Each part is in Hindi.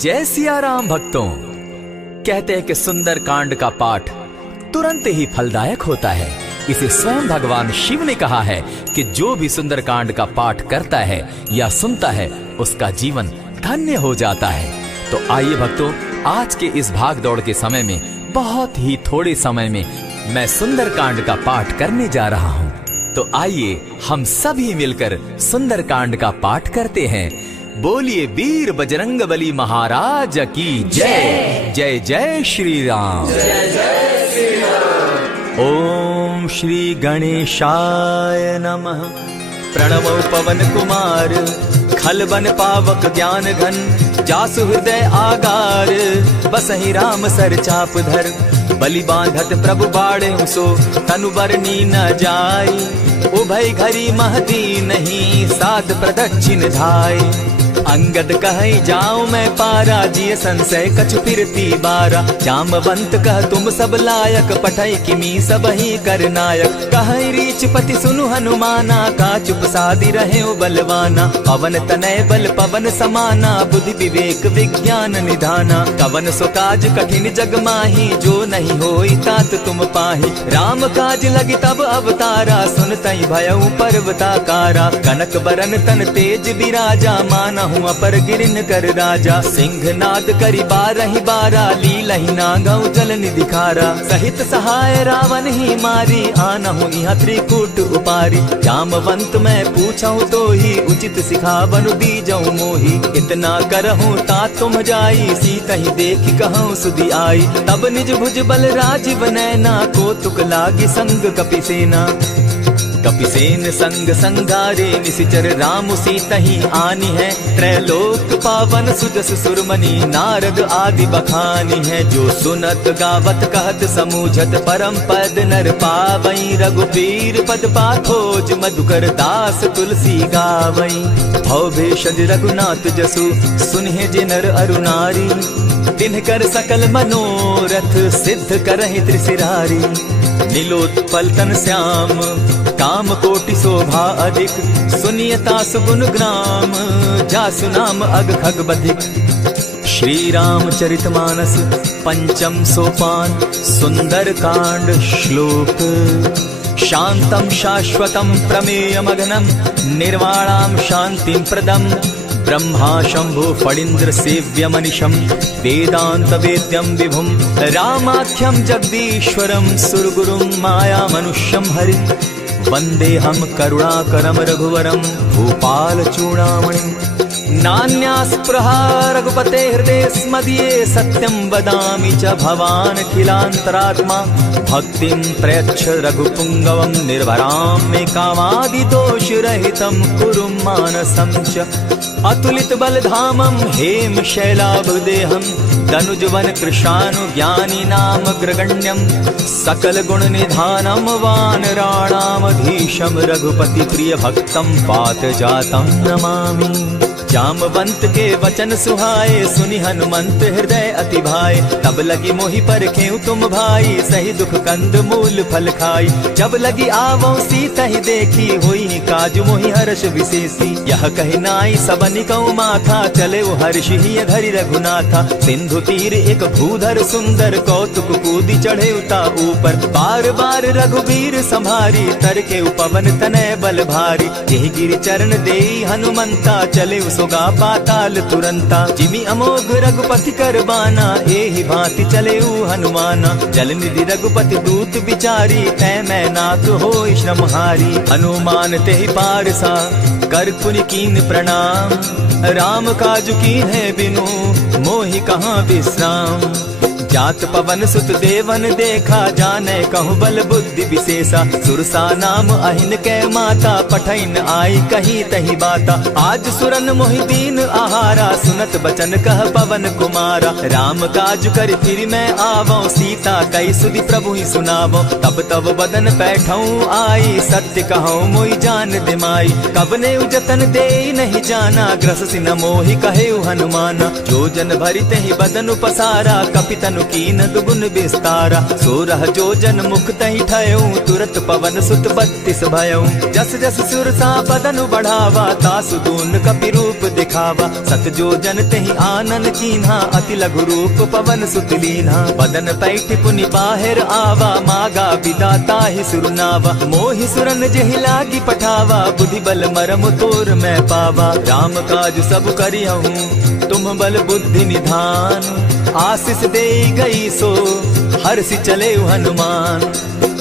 जय सिया राम भक्तों। कहते हैं कि सुंदर कांड का पाठ तुरंत ही फलदायक होता है। इसे स्वयं भगवान शिव ने कहा है कि जो भी सुंदर कांड का पाठ करता है या सुनता है उसका जीवन धन्य हो जाता है। तो आइए भक्तों, आज के इस भाग दौड़ के समय में बहुत ही थोड़े समय में मैं सुंदर कांड का पाठ करने जा रहा हूँ। तो आइए हम सभी मिलकर सुंदर कांड का पाठ करते हैं। बोलिए वीर बजरंगबली महाराज की जय। जय जय श्री राम। जय जय श्री राम। ओम श्री गणेशाय नमः। प्रणवो पवन कुमार, खल बन पावक ज्ञान घन, जासु हृदय आगार, बसहि राम सर चाप धर, बलि बांधत प्रभु बाढ़े सो, तनु बरनी न जाई, उभय घरी महती नहीं, साध प्रदक्षिण धाई। अंगद कहे जाऊं मैं पारा, जिय संशय कछु फिरती बारा, जामवंत कह तुम सब लायक, पठै किमी सब ही कर नायक। कहे रीच पति सुनु हनुमाना, का चुप सादी रहे बलवाना, पवन तनय बल पवन समाना, बुद्धि विवेक विज्ञान निधाना। कवन सो काज कठिन जग माही, जो नहीं होई तात तुम पाही। राम काज लगी तब अवतारा, सुनतई भयउ पर्वताकारा। कनक बरन तन तेज बिराजा, माना अपर गिरिन कर राजा। सिंह नाद करी बारहि बारा, लीलहि नागौ जल निधि खारा। सहित सहाय रावण ही मारी, आनहु इहाँ त्रिकूट उपारी। जामवंत मैं पूछऊं तो ही, उचित सिखावनु दीजऊं मोही। इतना करहूं ता तुम जाई, सीता ही देखी कहूं सुधि आई। तब निज भुज बल राजीव नैना, को तुक लागी संग कपिसेना। कपिसेन संग संगारे, निशिचर राम सीता ही आनी है। त्रैलोक पावन सुजस सुरमणि, नारद आदि बखानी है। जो सुनत गावत कहत समूझत, परम पद नर पावई। रघुबीर पद पाखोज, मधुकर दास तुलसी गावई। भव भेषज रघुनाथ जसु, सुनहि जे नर अरु नारी। तिनकर सकल मनोरथ, सिद्ध करहि त्रिशिरारी। नीलोत्पल तन श्याम, काम कोटि शोभा अधिक। सुनियता सुगुन ग्राम, जासु नाम अग खग बधिक। श्री रामचरित मानस पंचम सोपान, सुंदर कांड श्लोक। शांतम शाश्वतम प्रमेय मग्नम, निर्वाणाम शांतिम प्रदम। ब्रह्मा शंभु फणीन्द्र सेव्य मनिषम, वेदांत वेद्यम विभुम। रामाख्यम जगदीश्वरम, सुरगुरुम माया मनुष्यम हरि। वंदे हम करुणाकरम रघुवरम, भूपाल चूड़ामणिम्। नान्यास्पृहा रघुपते हृदय स्मदीये, सत्यं वदामि च भवान् खिलान्तरात्मा। भक्तिं प्रयच्छ रघुपुङ्गवं, निर्भरां मे कामादिदोषरहितं, कुरु मानसं च। अतुलित बलधामं हेम शैलाभदेहं, दनुजवन कृशानु ज्ञानी नामग्रगण्यं। सकल गुण निधानं वानराणामधीशं, रघुपति प्रिय भक्तं पातजातं नमामि। जामवंत के वचन सुहाए, सुनि हनुमंत हृदय अति भाए। तब लगी मोहि परखेउ तुम भाई, सही दुख कंद मूल फल खाई। जब लगी आवो सीता ही देखी, होई काज मोहि हर्ष विशेषी। यह कहि नाई सबनि कौ माथा, चले वो हर्ष ही धरि रघुनाथा। सिंधु तीर एक भूधर सुंदर, कौतुक कूदी चढ़े उता ऊपर। बार बार रघुबीर संभारी, तर के पवन तनय बल भारी। यही गिरि चरण देई हनुमंता, चले सोगा पाताल तुरंता। जिमि अमोघ रघुपति कर बाना, एहि भांति चले हनुमाना। जल निधि रघुपति दूत बिचारी, तै मैं नाथ होई श्रमहारी। हनुमान तेहि पारसा, कर पुनि कीन प्रणाम। राम काज कीन है बिनु, मोहि कहाँ विश्राम। जात पवन सुत देवन देखा, जाने कहूँ बल बुद्धि विशेषा। सुरसा नाम अहिन कै माता, पठैन आई कही तही बाता। आज सुरन मोहि दीन आहारा, सुनत बचन कह पवन कुमारा। राम काज कर फिर मैं आवो, सीता कई सुधि प्रभु ही सुनावो। तब तब बदन बैठऊं आई, सत्य कहूँ मोहि जान दिमाई। कब ने जतन दे नहीं जाना, ग्रस सिन मोहि कहे हनुमाना। जो जन भरित ही बदन पसारा, कपि कपि तनु कीन दुगुन विस्तारा। 16 जोजन मुख तहि ठयऊ, तुरत पवन सुत 32 भयऊ। जस जस सुरसा बदनु बढ़ावा, तासु दून कपि रूप दिखावा। 7 जोजन तेहि आनन कीन्हा, अति लघु रूप पवन सुत लीन्हा। बदन पैठ पुनि बाहिर आवा, मागा विदाता ही सुरनावा। मोहि सुरन जेहि लागी पठावा, बुद्धि बल मरम तोर मैं पावा। राम काज सब करियहूँ, तुम बल बुद्धि निधान। आशीष दे गई सो हर्षि चले हनुमान।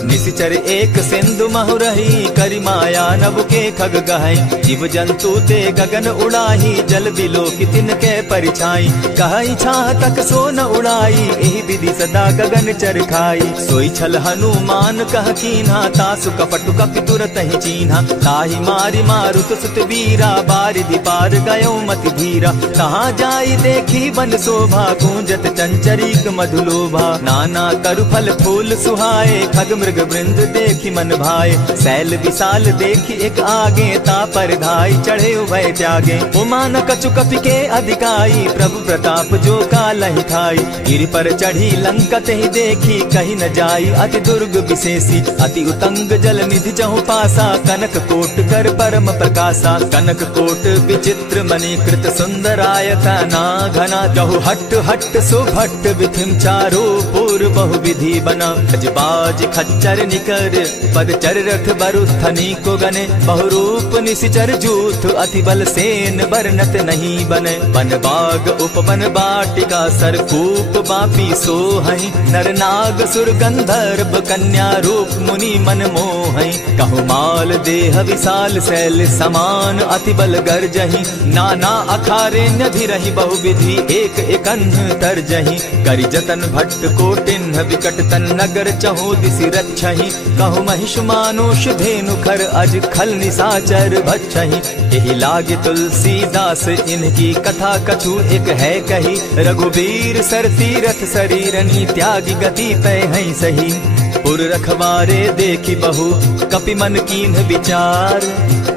निशिचर एक सिंधु महु रही, करि माया नभ के खग गहई। जीव जंतु ते गगन उड़ाही, जल बिलो की तिनके परिछाई। कहई छाह तक सो न उड़ाई, एहि विधि सदा गगन चर खाई। सोई छल हनुमान कह कीन्हा, तासु कपटु कपि तुरत ही चीन्हा। ताहि मारि मारुत सुत वीरा, बारिधि पार गयो मति धीरा। कहाँ जाई देखी बन शोभा, गूंजत चंचरीक मधुलोभा। नाना तरु फल फूल सुहाए, खग मृग वृंद देखी मन भाए। सैल विशाल देखी एक आगे, तापर धाई चढ़े उभय त्यागे। उमान कछु कपि के अधिकाई, प्रभु प्रताप जो कालहि थाई। गिरि पर चढ़ी लंका तेहि देखी, कही न जाई अति दुर्ग विशेषी। अति उतंग जल निधि जहु पासा, कनक कोट कर परम प्रकाशा। कनक कोट विचित्र मणिकृत सुंदरायतना घना। जहु हट्ट हट्ट सुभट्ट विधिम चारो पूर्व बहु विधि बना। खजबाज खच्चर निकर पद चर रथ बरुथनी को गने। बहुरूप निशिचर जूथ, अति बल सेन बरनत नहीं बने। वन बाग उपवन बाटिका, सरकूप बापी सोहई। नर नाग सुर गंधर्व कन्या, रूप मुनि मन मोहई। कहु माल देह विशाल शैल समान, अति बल गर्जही। नाना अखारे नधिरहि बहुविधि, एक एकन्ह तरजही। करि जतन भट्ट कोटिन्ह, विकट तन नगर चहु दिसि रक्षहि। कहु महिष मानुष धेनु खर, अज खल निसाचर भक्षहि। एहि लागे तुलसीदास, इनकी कथा कछु एक है कही। रघुबीर सर तीरथ शरीरनी, त्यागी गति पै हैं सही। पुर रखवारे देखी बहु, कपि मन कीन्ह विचार।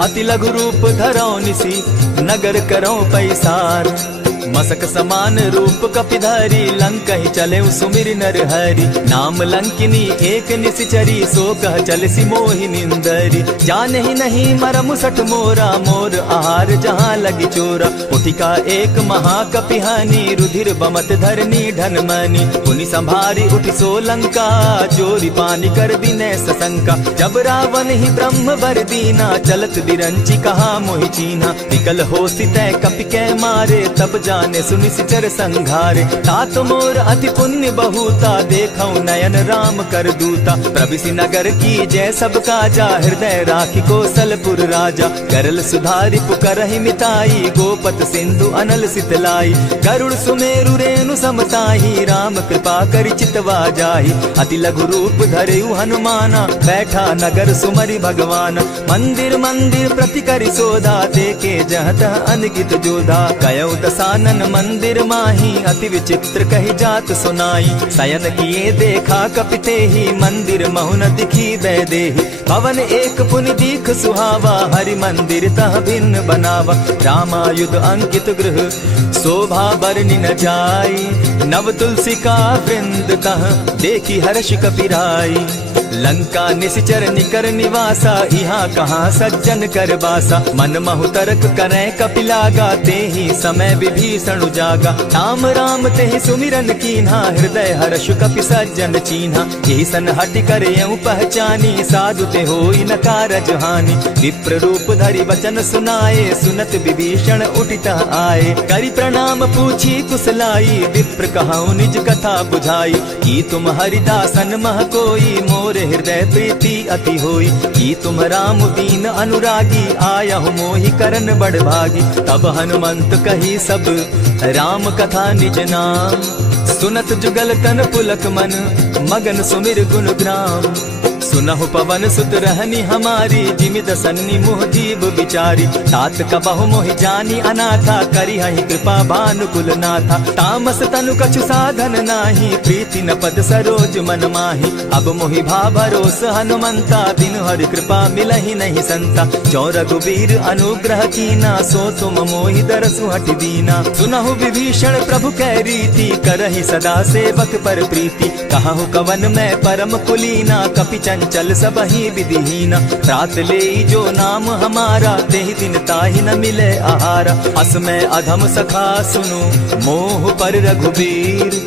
अति लघु रूप धरौ निसी, नगर करौ पैसार। मसक समान रूप कपिधारी, लंकहि चले सुमिर नर हरि। नाम लंकिनी एक निशिचरी, सो कह चल सी मोहि निंदरी। जानहि नहीं मरम सठ मोरा, मोर आहार जहाँ लगी चोरा। उठिका एक महाकपिहानी, रुधिर बमत धरनी ढनमनी। पुनि संभारी उठि सो लंका, चोरी पानी कर बिनै सशंका। जब रावण ही ब्रह्म बर दीना, चलत बिरंची कहा मोहि चीन्हा। निकल होसी तै कपि कै मारे, तब जाने सुनिशिचर संघारे। तात मोर अति पुण्य बहुता, देखौ नयन राम कर दूता। प्रविशि नगर की जय सब काजा, हृदय राखी कौशलपुर राजा। करल सुधारि पुकरहि मिताई, गोपत सिंधु अनल सितलाई। गरुड़ सुमेरु रेणु समताही, राम कृपा करि चितवा जाहि। अति लघु रूप धरेउ हनुमाना, बैठा नगर सुमरि भगवान। मंदिर मंदिर प्रति करि सोधा, देखे जह तह अनगित जोधा। कयौ दसानन मंदिर माही, अति विचित्र कही जात सुनाई। शयन किए देखा कपिते ही, मंदिर महु न दिखी वैदेही। भवन एक पुनि दीख सुहावा, हरि मंदिर तह भिन्न बनावा। रामायुध अंकित गृह, शोभा बरनि न जाई। नव तुलसी का वृंद तह, देखी हर्ष कपिराई। लंका निशिचर निकर निवासा, यहाँ कहाँ सज्जन कर बासा। मन महु तरक करै कपिलागा, तेहि समय विभीषण जागा। राम राम तेहि सुमिरन कीन्हा, हृदय हर्ष कपि सज्जन चीन्हा। एहि सन हटि कर यूं पहचानी, साधु ते होई न कारज हानि। विप्र रूप धरि वचन सुनाए, सुनत विभीषण उठितः आए। करि प्रणाम पूछी कुशलाई, विप्र कहऊँ निज कथा बुझाई। की तुम हरिदासन मह कोई, मोर हृदय प्रीति अति होई। की तुम राम दीन अनुरागी, आयहु मोहि करन बड़ भागी। तब हनुमंत कही सब राम कथा निज नाम, सुनत जुगल तन पुलक मन, मगन सुमिर गुण ग्राम। सुनहु पवन सुत रहनी हमारी, जिमि दसन्नी मुह जीव विचारी। तात कबहु मोहि जानी अनाथा, करी हहि कृपा भानुकुल नाथा। तामस तनु कछु साधन नाही, प्रीति न पद सरोज मन माही। अब मोहि भा भरोस हनुमंता, बिनु हरि कृपा मिलहि नहीं संता। जो रघुबीर अनुग्रह कीना, सो तुम मोहि दरसु हटि दीना। सुनहु विभीषण प्रभु कै रीति, करहि सदा सेवक पर प्रीति। कहु कवन मैं परम कुलीना, कपि चंचल सबहि विधिहीना। रात ले जो नाम हमारा, तेहि दिन ताहि न मिले आहारा। अस मैं अधम सखा सुनु, मोह पर रघुबीर।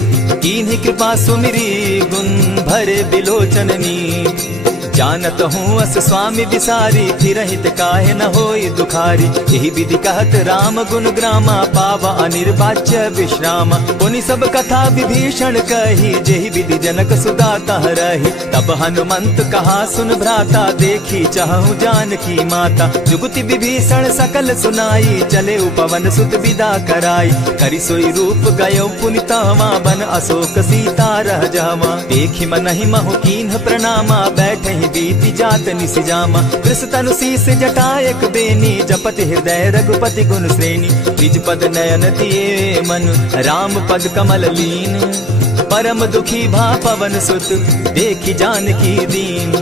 कीन्ही कृपा सुमिरी, गुण भरे बिलोचन नीर। जानत हूँ अस स्वामी विसारी, फिरहित काहे न होई दुखारी। यही विधि कहत राम गुण ग्रामा, पावा अनिर्वाच्य विश्राम। पुनि सब कथा विभीषण कही, जेहि विधि जनक सुता तह रही। तब हनुमंत कहा सुन भ्राता, देखी चाहूँ जानकी माता। जुगति विभीषण सकल सुनाई, चले पवन सुत विदा कराई। करि सोई रूप गयो पुनि तहवा, बन अशोक सीता रह जावा। देखि मनहि महु कीन्ह प्रणामा, बैठहि बीति जात निस जामा। कृष तनु शीस जटा एक बेनी, जपति हृदय रघुपति गुण श्रेणी। निज पद नयन दिए मन, राम पद कमल लीन। परम दुखी भा पवन सुत, देखि जानकी दीन।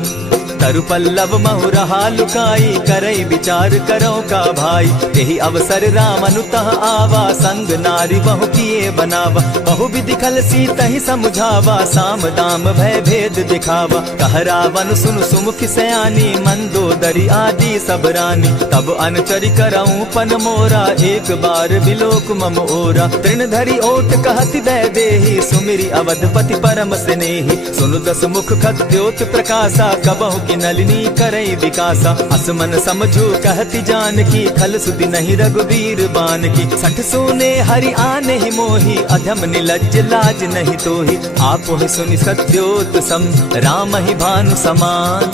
तरु पल्लव महु रहा लुकाई, करई विचार करो का भाई। यही अवसर राम अनुतः आवा, संग नारी बहु किए बनावा। बहु विधि खल सीतहि समुझावा, साम दाम भय भेद दिखावा। कह रावण सुन सुमुखि सयानी, मंदोदरी आदि सब रानी। तब अनचरि करऊं पन मोरा, एक बार बिलोक मम ओरा। तृण धरि ओट कहति दय देहि, सुमिरि अवधपति परम स्नेही। सुनु दस मुख खद्योत प्रकाशा, कबहु की नलिनी करई विकासा। असमन समझो कहति जानकी, खल सुधि नहीं रघुबीर बान की। सठ सोने हरि आने ही मोही, अधम निलज्ज लाज नहीं तोही। आपो ही सुनि सत्योत सम, राम ही भानु समान।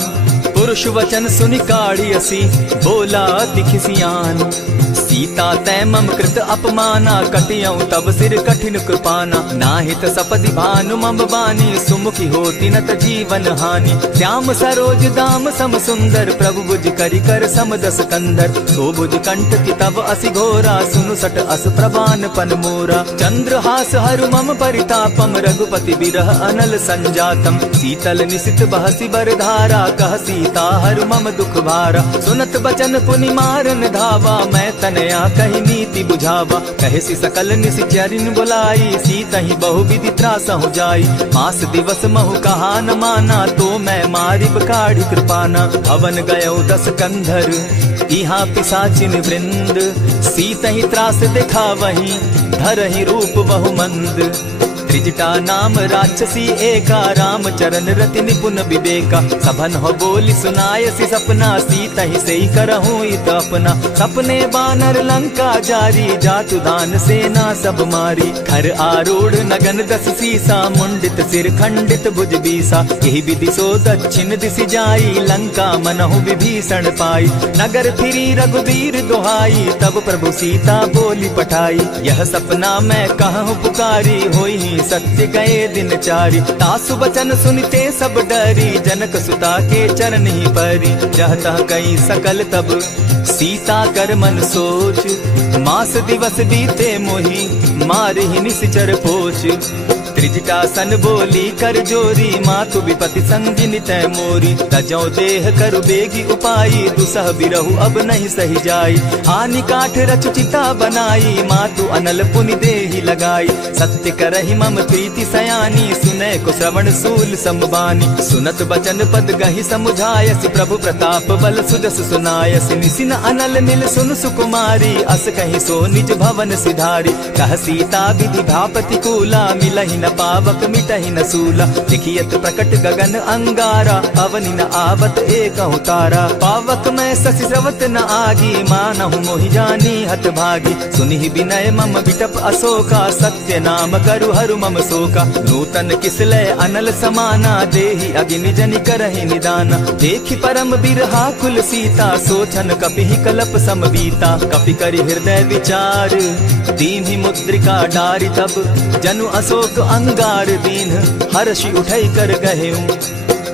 पुरुष वचन सुनि काढ़ियसी, बोला अति खिसियान। सीता तै मम कृत अपमाना, कटियऊं तब सिर कठिन कृपाना। नाहित सपदि भानु मम बानी, सुमुखी होती नत जीवन हानि। श्याम सरोज दाम सम सुंदर, प्रभु बुझ करि कर सम दस कंधर। सो बुझ कंठ की तब असि घोरा, सुनु सट अस प्रवान पन मोरा। चंद्रहास हरु मम परितापम, रघुपति बिरह अनल संजातम। शीतल निशित बहसी बरधारा, कह सीता हरु मम दुख भारा। सुनत बचन पुनि मारन धावा, मैं तनया कही नीति बुझावा। कहसी सकल निशिचरिन बुलाई, सीतहि बहु विधि त्रास हो जाई। मास दिवस महु कहा न माना, तो मैं मारिब काढ़ी कृपाना। भवन गयो दस कंधर, इहाँ पिशाचिन वृंद। सीतहि त्रास दिखावहि, धरहि रूप बहु मंद। त्रिजटा नाम राक्षसी एका, राम चरण रति निपुण विवेका। सभन हो बोली सुनायसी सपना, सीतहि सेई करहूँ इत अपना। सपने बानर लंका जारी, जातु दान सेना सब मारी। खर आरूढ़ नगन दस सीसा, मुंडित सिर खंडित भुज बीसा। यही विधि सो दक्षिण दिशि जाई, लंका मनहु विभीषण पाई। नगर फिरी रघुबीर दुहाई, तब प्रभु सीता बोली पठाई। यह सपना मैं कहूँ पुकारी, होई सत्य गए दिन चारी। तासु बचन सुनते सब डरी, जनक सुता के चरण ही परी। जहता कई सकल तब सीता कर मन सोच, मास दिवस बीते मोही, मार ही निश्चर पोच। त्रिजटा सन बोली कर जोरी, मातु विपति संगिनी तै मोरी। तजौ देह करु बेगी उपाई, दुसह बिरहु अब नहीं सही जाई। आनि काठ रचु चिता बनाई, मातु अनल पुनि देहि लगाई। सत्य करहि मम प्रीति सयानी, सुनै को श्रवण सूल संबानी। सुनत बचन पद गहि समुझायसि, प्रभु प्रताप बल सुजस सुनायसि। निसिन अनल मिल सुन सुकुमारी, अस कहि सो निज भवन सिधारी। कह सीता विधि भापति कूला, मिलहि न पावक मिटहि न सूला। लिखियत प्रकट गगन अंगारा, अवनि न आवत एक तारा। पावक मैं शशि स्रवत न आगी, मानहु मोहि जानी हत भागी। सुनिहि विनय मम विटप अशोका, सत्य नाम करु हरु मम शोका। नूतन किसलय अनल समाना, देहि अग्नि जनि करहि निदाना। देखि परम बिरहा कुल सीता, सोचन कपिहि कलप समबीता। कपि करि हृदय विचार, दीन्हि मुद्रिका डारि तब। जनु अशोक अंगार दीन, हर्षि उठै कर गहेऊ।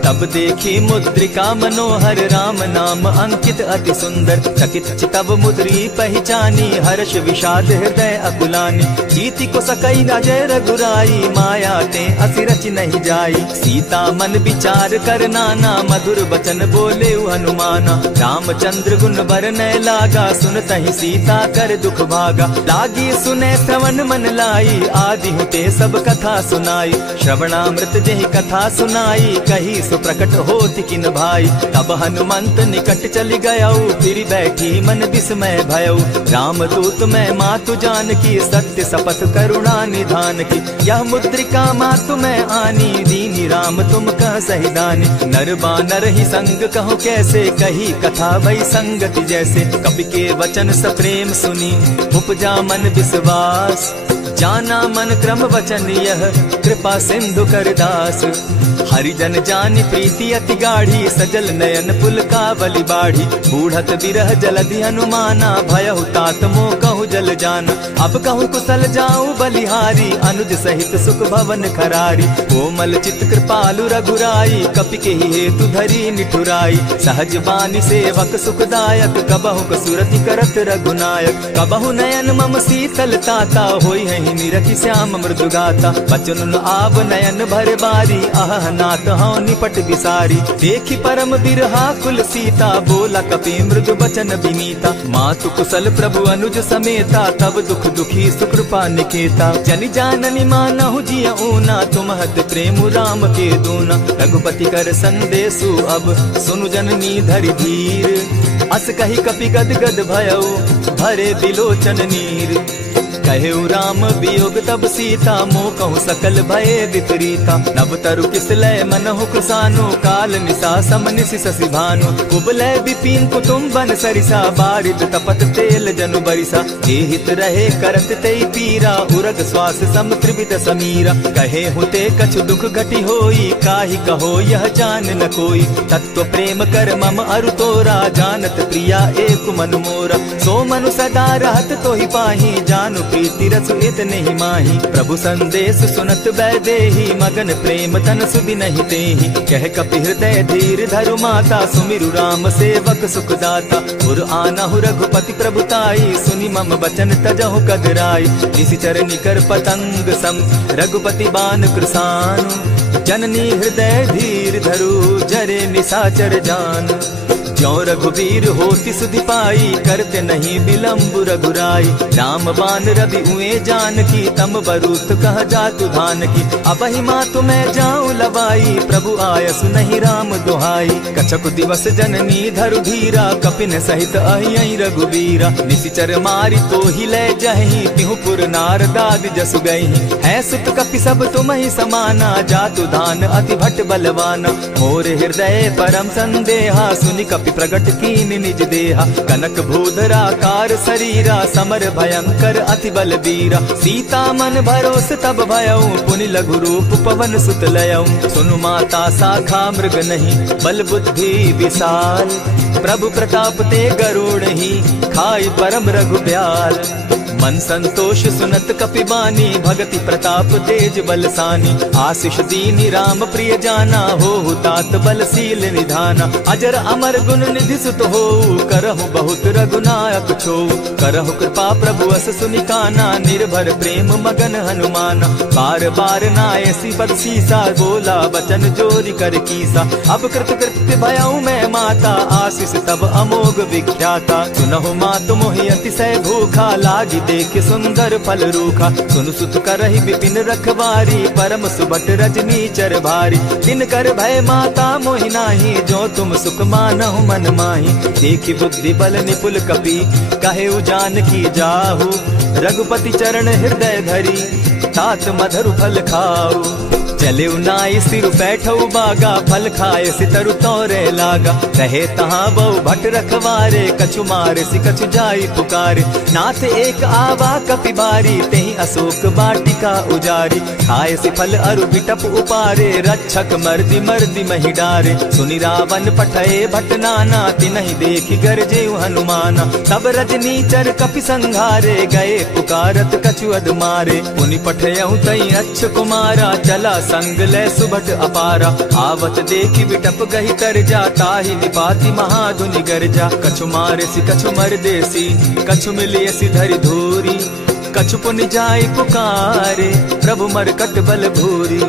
तब देखी मुद्रिका मनोहर राम नाम अंकित अति सुंदर। चकित चितव मुद्री पहचानी हर्ष विषाद हृदय अकुलानी। जीति को सकई न जय रघुराई माया ते असि रच नहीं जाई। सीता मन विचार कर नाना मधुर बचन बोले हनुमाना। रामचंद्र गुण बरनय लागा सुनतहि सीता कर दुख भागा। लागी सुने श्रवण मन लाई आदि होते सब कथा सुनाई। श्रवणामृत जहि कथा सुनाई कही सो प्रकट होति किन भाई। तब हनुमंत निकट चली गयऊ फिर बैठी मन विस्मय भयऊ। राम दूत मैं मातु जान की सत्य शपथ करुणा निधान की। यह मुद्रिका मातु मैं आनी दीनी राम तुम कह सही दानी। नर बानर ही संग कहो कैसे कही कथा भई संगति जैसे। कवि के वचन सप्रेम सुनी उपजा मन विश्वास। जाना मन क्रम वचन यह कृपा सिंधु कर दास। हरिजन जानि प्रीति अति गाढ़ी सजल नयन पुलकावली बाढ़ी। बूढ़त बिरह जलधि हनुमाना भयहु तात मोह कहु जल जाना। अब कहूँ कुशल जाऊं बलिहारी अनुज सहित सुख भवन खरारी। कोमल चित कृपालु रघुराई कपि के हेतु धरी निठुराई। सहज बानी सेवक सुखदायक कबहु कसुरति करत रघुनायक। कबहु नयन मम शीतल ताता होई है निरखि श्याम मृदु गाता। बचन आव नयन भर बारी आह नाथ हौ निपट बिसारी। देखी परम बिरहा कुल सीता बोला कपि मृदु बचन विनीता। मातु कुशल प्रभु अनुज समेता तब दुख दुखी सुकृपा निकेता। जनि जाननि मानहु जिय ऊना तुम हत प्रेम राम के दूना। रघुपति कर संदेशु अब सुनु जननी धरि धीर। अस कही कपि गद गद भयऊ भरे बिलोचन नीर। कहेउ राम वियोग तब सीता मोह कहूँ सकल भये विपरीता। नव तरु किस लय मनहु कृसानु काल निशा सम निशि शशि भानु। कुबलय विपिन कुटुम्बन सरिसा बारिद तपत तेल जनु बरिसा। जेहित रहे करत तेई पीरा उरग श्वास सम त्रिविध समीरा। कहे हुते कछु दुख घटी होई काहि कहो यह जान न कोई। तत्व प्रेम कर मम अरु तोरा जानत प्रिया एक मन मोरा। सो मनु सदा रहत तोहि पाही जानु प्रीति रस इतने ही माही। प्रभु संदेश सुनत बैदेही मगन प्रेम तन सुधि नहीं तेहि। कह कपि हृदय धीर धरु माता सुमिरु राम सेवक सुखदाता। उर आनहु रघुपति प्रभुताई सुनि मम बचन तजहु कगराई। निशिचर निकर पतंग सम रघुपति बान कृसानु। जननी हृदय धीर धरु जरे निशाचर जान। ज्यों रघुवीर होति सुधि पाई करते नहीं विलम्ब रघुराई। राम बान रवि उए जान की तम बरूथ कह जातु धान की। अबहि मातु मैं जाऊं लवाई प्रभु आयस नहीं राम दुहाई। कछक दिवस जननी धरु धीरा कपिन सहित अहियहि रघुवीरा। निशिचर मारी तो ही ले जहि तिहु पुर नारदाद जसु गई। है सुत कपि सब तुम ही समाना जातु धान अति भट बलवाना। मोर हृदय परम संदेहा सुनि कपि प्रगट कीन निज देहा। कनक भूधराकार शरीरा समर भयंकर अति बलबीरा। सीता मन भरोस तब भयऊ पुनि लघु रूप पवन सुत लयऊ। सुनु माता शाखा मृग नहीं बल बुद्धि विशाल। प्रभु प्रताप ते गरुड़ ही खाई परम रघुब्याल। मन संतोष सुनत कपिबानी भगति प्रताप तेज बलसानी। आशीष दीनी राम प्रिय जाना हो तात बलशील निधाना। अजर अमर गुण निधि सुत हो करहु बहुत रघुनायक छो। करहु कृपा प्रभु अस सुनिकाना निर्भर प्रेम मगन हनुमाना। बार बार नायसी पद सीसा बोला बचन जोरी कर कीसा। अब कृत कृत्य भयऊ मैं माता आशीष तब अमोघ विख्याता। सुनहु मातु मोहि अतिशय भूखा लागी देख सुंदर फल रूखा। सुन सुत करहि विपिन रखवारी परम सुबट रजनी चर भारी। दिन कर भय माता मोहि नाही जो तुम सुख मानहु मन माही। देखि बुद्धि बल निपुल कपि कहेउ जानकी जाहु। रघुपति चरण हृदय धरी तात मधुर फल खाऊ। चले नाई सिर बैठऊ बागा फल खाए सितरु तोरे लागा। रहे तहाँ बहु भट रखवारे कछु मारे सि कछु जाई पुकारे। नाथ एक आवा कपि बारी तेहि अशोक बाटिका उजारी। खाए सि फल अरु बिटप उपारे रक्षक मर्दि मर्दि महि डारे। सुनि रावण पठए भट नाना तिनहि देखि गरजे हनुमाना। तब रजनी चर कपि संघारे गए पुकारत कछु अध मारे। पुनि पठयऊ तई अच्छ कुमारा चला संग ले सुभट अपारा। आवत देखी बिटप गही तर जा, ताहि निपाति महाधुनि गर्जा। कछु मारेसी कछु मर देसी, कछु मिलियसी धरि धूरी। कछु पुनि जाय पुकारे, प्रभु मरकट बल भूरी।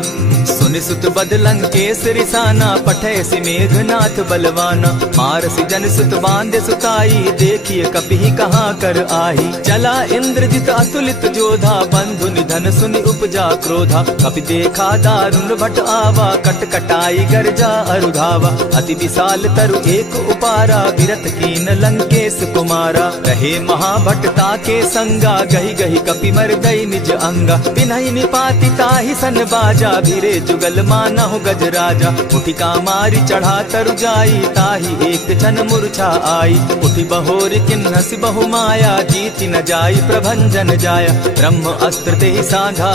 सुनि सुत बद लंकेश रिसाना, पठैसी मेघनाथ बलवाना। मारसी जन सुत बांधे सुताई, देखिए कपि कहाँ कर आही। चला इंद्रजित अतुलित जोधा, बंधु निधन सुनि उपजा क्रोधा। कपि देखा दारुण भट आवा, कट कटाई गर्जा अरुधावा। अति विशाल तरु एक उपारा, विरत कीन लंकेश कुमारा। रहे महाभटता के संगा, गही गही कपि मर्दई निज अंगा। बिनहि निपाति ताहि सन बाजा, भीरे जुगल मानहु गज राजा। उठि कामारी चढ़ा तरु जाई, ताहि एक क्षण मूर्छा आई। उठि बहोर किन्हसि बहु माया, जीति न जाई प्रभंजन जाया। ब्रह्म अस्त्र तेहि साधा,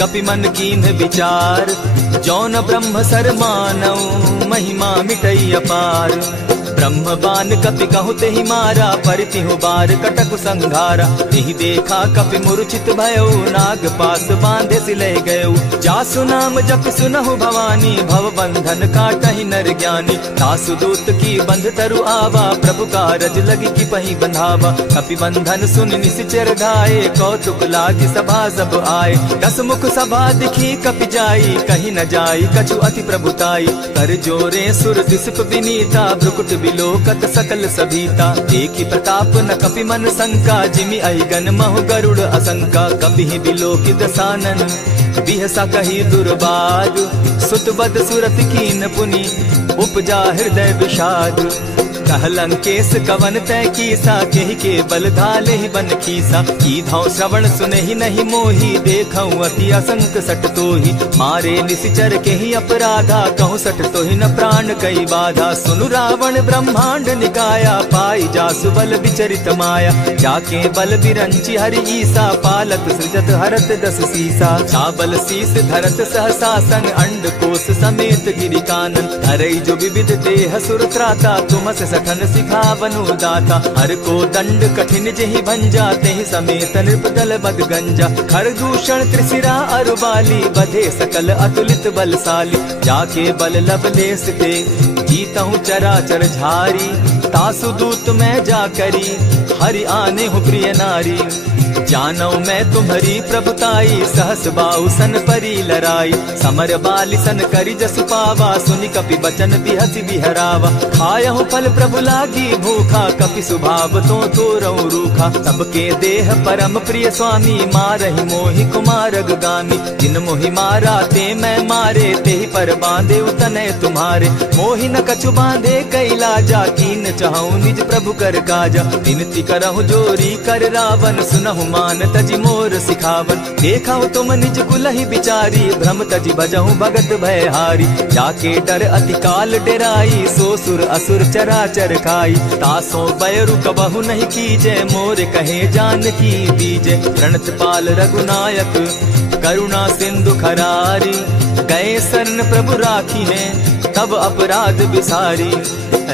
कपि मन कीन्ह विचार। जौन ब्रह्म सर मानऊ, महिमा मिटई अपार। ब्रह्म बान कपि कहु तेहि मारा, परितिहु बार कटकु संघारा। तेहि देखा कपि मूर्छित भयउ, नाग पास बांधे सिलय गयउ। जासु नाम जप सुनहु भवानी, भव बंधन काटहि नर ज्ञानी। तासु दूत की बंध तरु आवा, प्रभु कारज लगी की पहि बंधावा। कपि बंधन सुनि निसिचर धाये, कौतुक लागी सभा सब आए। दस मुख सभा दिखी कपि जाई, कहीं न जाई कछु अति प्रभुताई। कर जोरे सुर दिसप विनीता, ब्रुकुट बिलोकत सकल सभीता। देखी प्रताप न कपि मन शंका, जिमि अहिगन महु गरुड़ असंका। कपि बिलोकि दसानन, बिहसा कही दुर्बाद। सुत बद सुरत कीन पुनि, उपजा हृदय विषाद। कह लंकेश कवन तय कीसा, केहि के बल धाले ही बन खीसा। कीधौ श्रवण सुनहि नहीं मोही, देखऊं अति असंक सट तोही। मारे निसिचर केहि अपराधा, कहूँ सट तोहि न प्राण कई बाधा। सुनु रावण ब्रह्मांड निकाया, पाई जासु बल विचरित माया। जाके बल बिरंची हरि ईसा, पालत सृजत हरत दस सीसा। छाबल शीस धरत सहसासन, अंड कोश समेत गिरि कानन। धरई जो विविध देह सुर त्राता, तुमस सठन सिखावनु दाता। हर को दंड कठिन जेहि भंजा, तेहि समेत नृपदल बद गंजा। खर दूषण त्रिशिरा अरुबाली, बधे सकल अतुलित बलशाली। जाके बल लवलेस ते, जीतहु चराचर झारी। तासु दूत मैं जा करी, हरि आने हूँ प्रिय नारी। जानौ मैं तुम्हारी प्रभुताई, सहस बाहु सन परी लराई। समर बाली सन करी जसु पावा, सुनि कपि बचन बिहसि बिहरावा। खायहु फल प्रभु लागी भूखा, कपि सुभाव तो तोरहु रूखा। सबके देह परम प्रिय स्वामी, मारहि मोहि कुमारग गामी। जिन मोहि मारा ते मैं मारे, तेहि पर बांधे उतने तुम्हारे। मोहि न कछु बांधे कैलाजा, कीन चहु निज प्रभु कर काजा। विनती करहु जोरी कर रावण, सुनहु मान तजि मोर सिखावन। देखा तुम निज कुलहि बिचारी, भ्रम तजि भजहु भगत भयहारी। जाके डर अति काल डेराई, सो सुर असुर चराचर खाई। तासो बैरु कबहु नहीं कीजे, मोर कहे जानकी दीजे। प्रणत पाल रघुनायक, करुणा सिंधु खरारी। गए शरण प्रभु राखी है, तब अपराध बिसारी।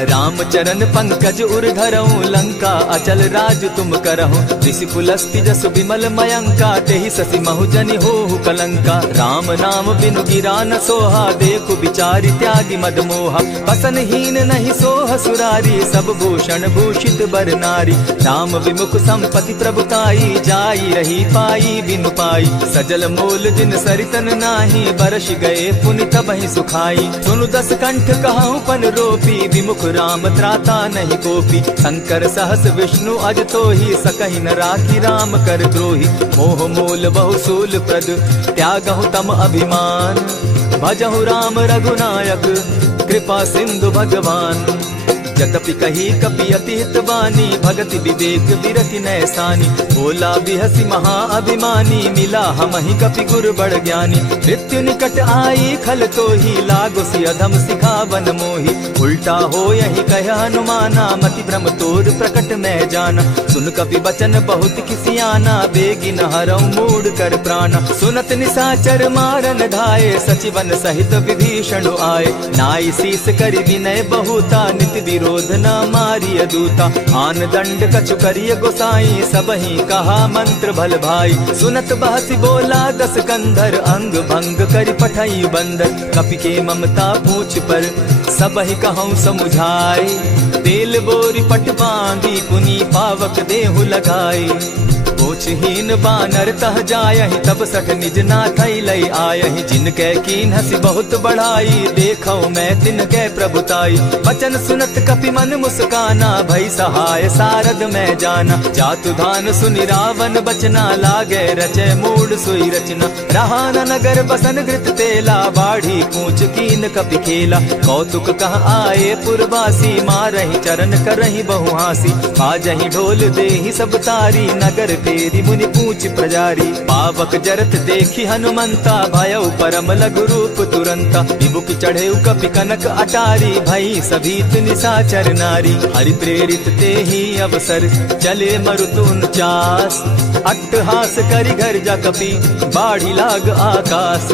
राम चरण पंकज उर धरऊं, लंका अचल राज तुम करहूं। ऋषि पुलस्ति जस विमल मयंका, तेहि ससि महु जनि होहु कलंका। राम नाम बिनु गिरा न सोहा, देखु बिचारी त्यागी मद मोहा। बसन हीन नहीं सोह सुरारी, सब भूषण भूषित बर नारी। राम विमुख संपति प्रभुताई, जाई रही पाई बिनु पाई। सजल मोल जिन सरितन नाही, बरस गए पुनि तबहि सुखाई। सुनु दस कंठ कहूँ पन रोपी, विमुख राम त्राता नहीं कोपी। शंकर सहस विष्णु अज तो ही, सकहि न राखी राम कर द्रोही। मोह मूल बहु सूल प्रद, त्यागहु तम अभिमान। भजहु राम रघुनायक, कृपा सिंधु भगवान। जतपि कही कपि अति हितवानी, भगति विवेक विरति नैसानी। बोला बिहसी महा अभिमानी, मिला हमहि कपि गुर बड़ ज्ञानी। मृत्यु निकट आई खल तो ही, लागो सि अधम सिखावन मोही। उल्टा हो यही कह हनुमाना, मति भ्रम तोर प्रकट मैं जाना। सुन कपि बचन बहुत किसियाना, बेगी न हरऊ मूड कर प्राणा। सुनत निसाचर मारन धाये, सचिवन सहित विभीषण आए। नाई शीस करि विनय बहुता, नित विरो क्रोध न मारिय दूता। आन दंड कछु करिय गोसाई, सबहि कहा मंत्र भल भाई। सुनत बहसी बोला दस कंधर, अंग भंग करि पठई बंदर। कपि के ममता पूछ पर, सबहि कहूँ समुझाए। तेल बोरी पट बांधी, पुनि पावक देहु लगाई। पूछहीन बानर तह जायहि, तब सठ निज नाथ लई आयहि। जिनके कीन हसी बहुत बढ़ाई, देखो मैं तिनके प्रभुताई। वचन सुनत कपि मन मुस्काना, भई सहाय सारद में जाना। जातु धान सुनि रावण बचना, लागे रचे मूड सोई रचना। रहा न नगर बसन घृत तेला, बाढ़ी पूछ कीन कपि खेला। कौतुक कह आए पुरवासी, मारहि चरण करहि बहु हासी। बाजहि ढोल देहि सब तारी, नगर तेरी मुनि पूछ प्रजारी। पावक जरत देखी हनुमंता, भयउ परम लघु रूप तुरंता। विमुख चढ़े कपि कनक अटारी, भई सभीत निशाचर नारी। हरि प्रेरित ते ही अवसर, चले मरुत 49। अट्टहास करि घर जा कपि, बाढ़ी लाग आकाश।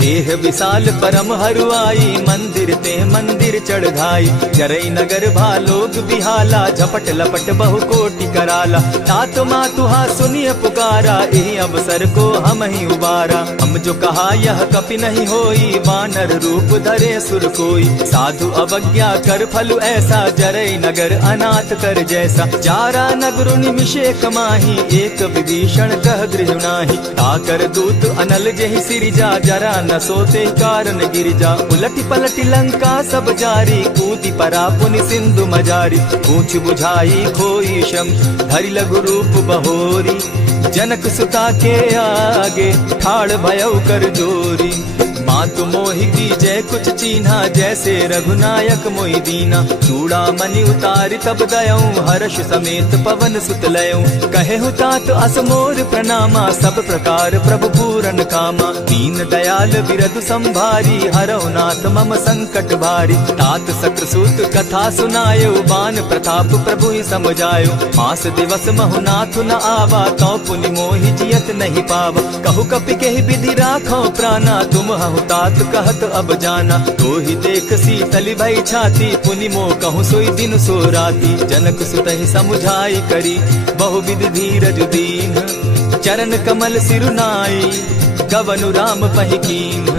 देह विशाल परम हरुआई, मंदिर ते मंदिर चढ़ाई। जरई नगर भालोग बिहाला, झपट लपट बहु कोटि कराला। तात मातुहा सुनिय पुकारा, एहि अवसर को हम ही उबारा। हम जो कहा यह कपि नहीं होई, वानर रूप धरे सुर कोई। साधु अवज्ञा कर फल ऐसा, जरई नगर अनाथ कर जैसा। जारा नगर निमिषे कमाही, एक विभीषण कह गृह नाही। ताकर दूत अनल जेहि सिरिजा, जरा न सोते कारण गिरिजा। उलटी पलटी लंका सब जारी, कूदी परा पुनि सिंधु मजारी। पूछ बुझाई खोई शम, धरि लघु रूप बहोरी। जनक सुता के आगे, ठाड़ भयउ कर जोरी। मातु मोहि दीजै कुछ चीन्हा, जैसे रघुनायक मोहि दीना। चूड़ा मणि उतारि तब दयऊं, हर्ष समेत पवन सुत लयऊं। कहे तात असमोर प्रणामा, सब प्रकार प्रभु पूरन कामा। दीन दयाल बिरदु संभारी, हरौ नाथ मम संकट भारी। तात सक्रसूत कथा सुनायो, बान प्रताप प्रभु समझायो। मास दिवस महु नाथ न आवा, तौ पुनि मोहि जियत नहीं पावा। कहु कपि केहि विधि राखो प्राणा, तुम हहु तात कहत अब जाना। तो ही देख शीतल भई छाती, पुनि मो कहूँ सोई दिन सो राती। जनक सुतहि समुझाई करी, बहुविधि धीरज दीन। चरण कमल सिरुनाई, गवनु राम पहि कीन।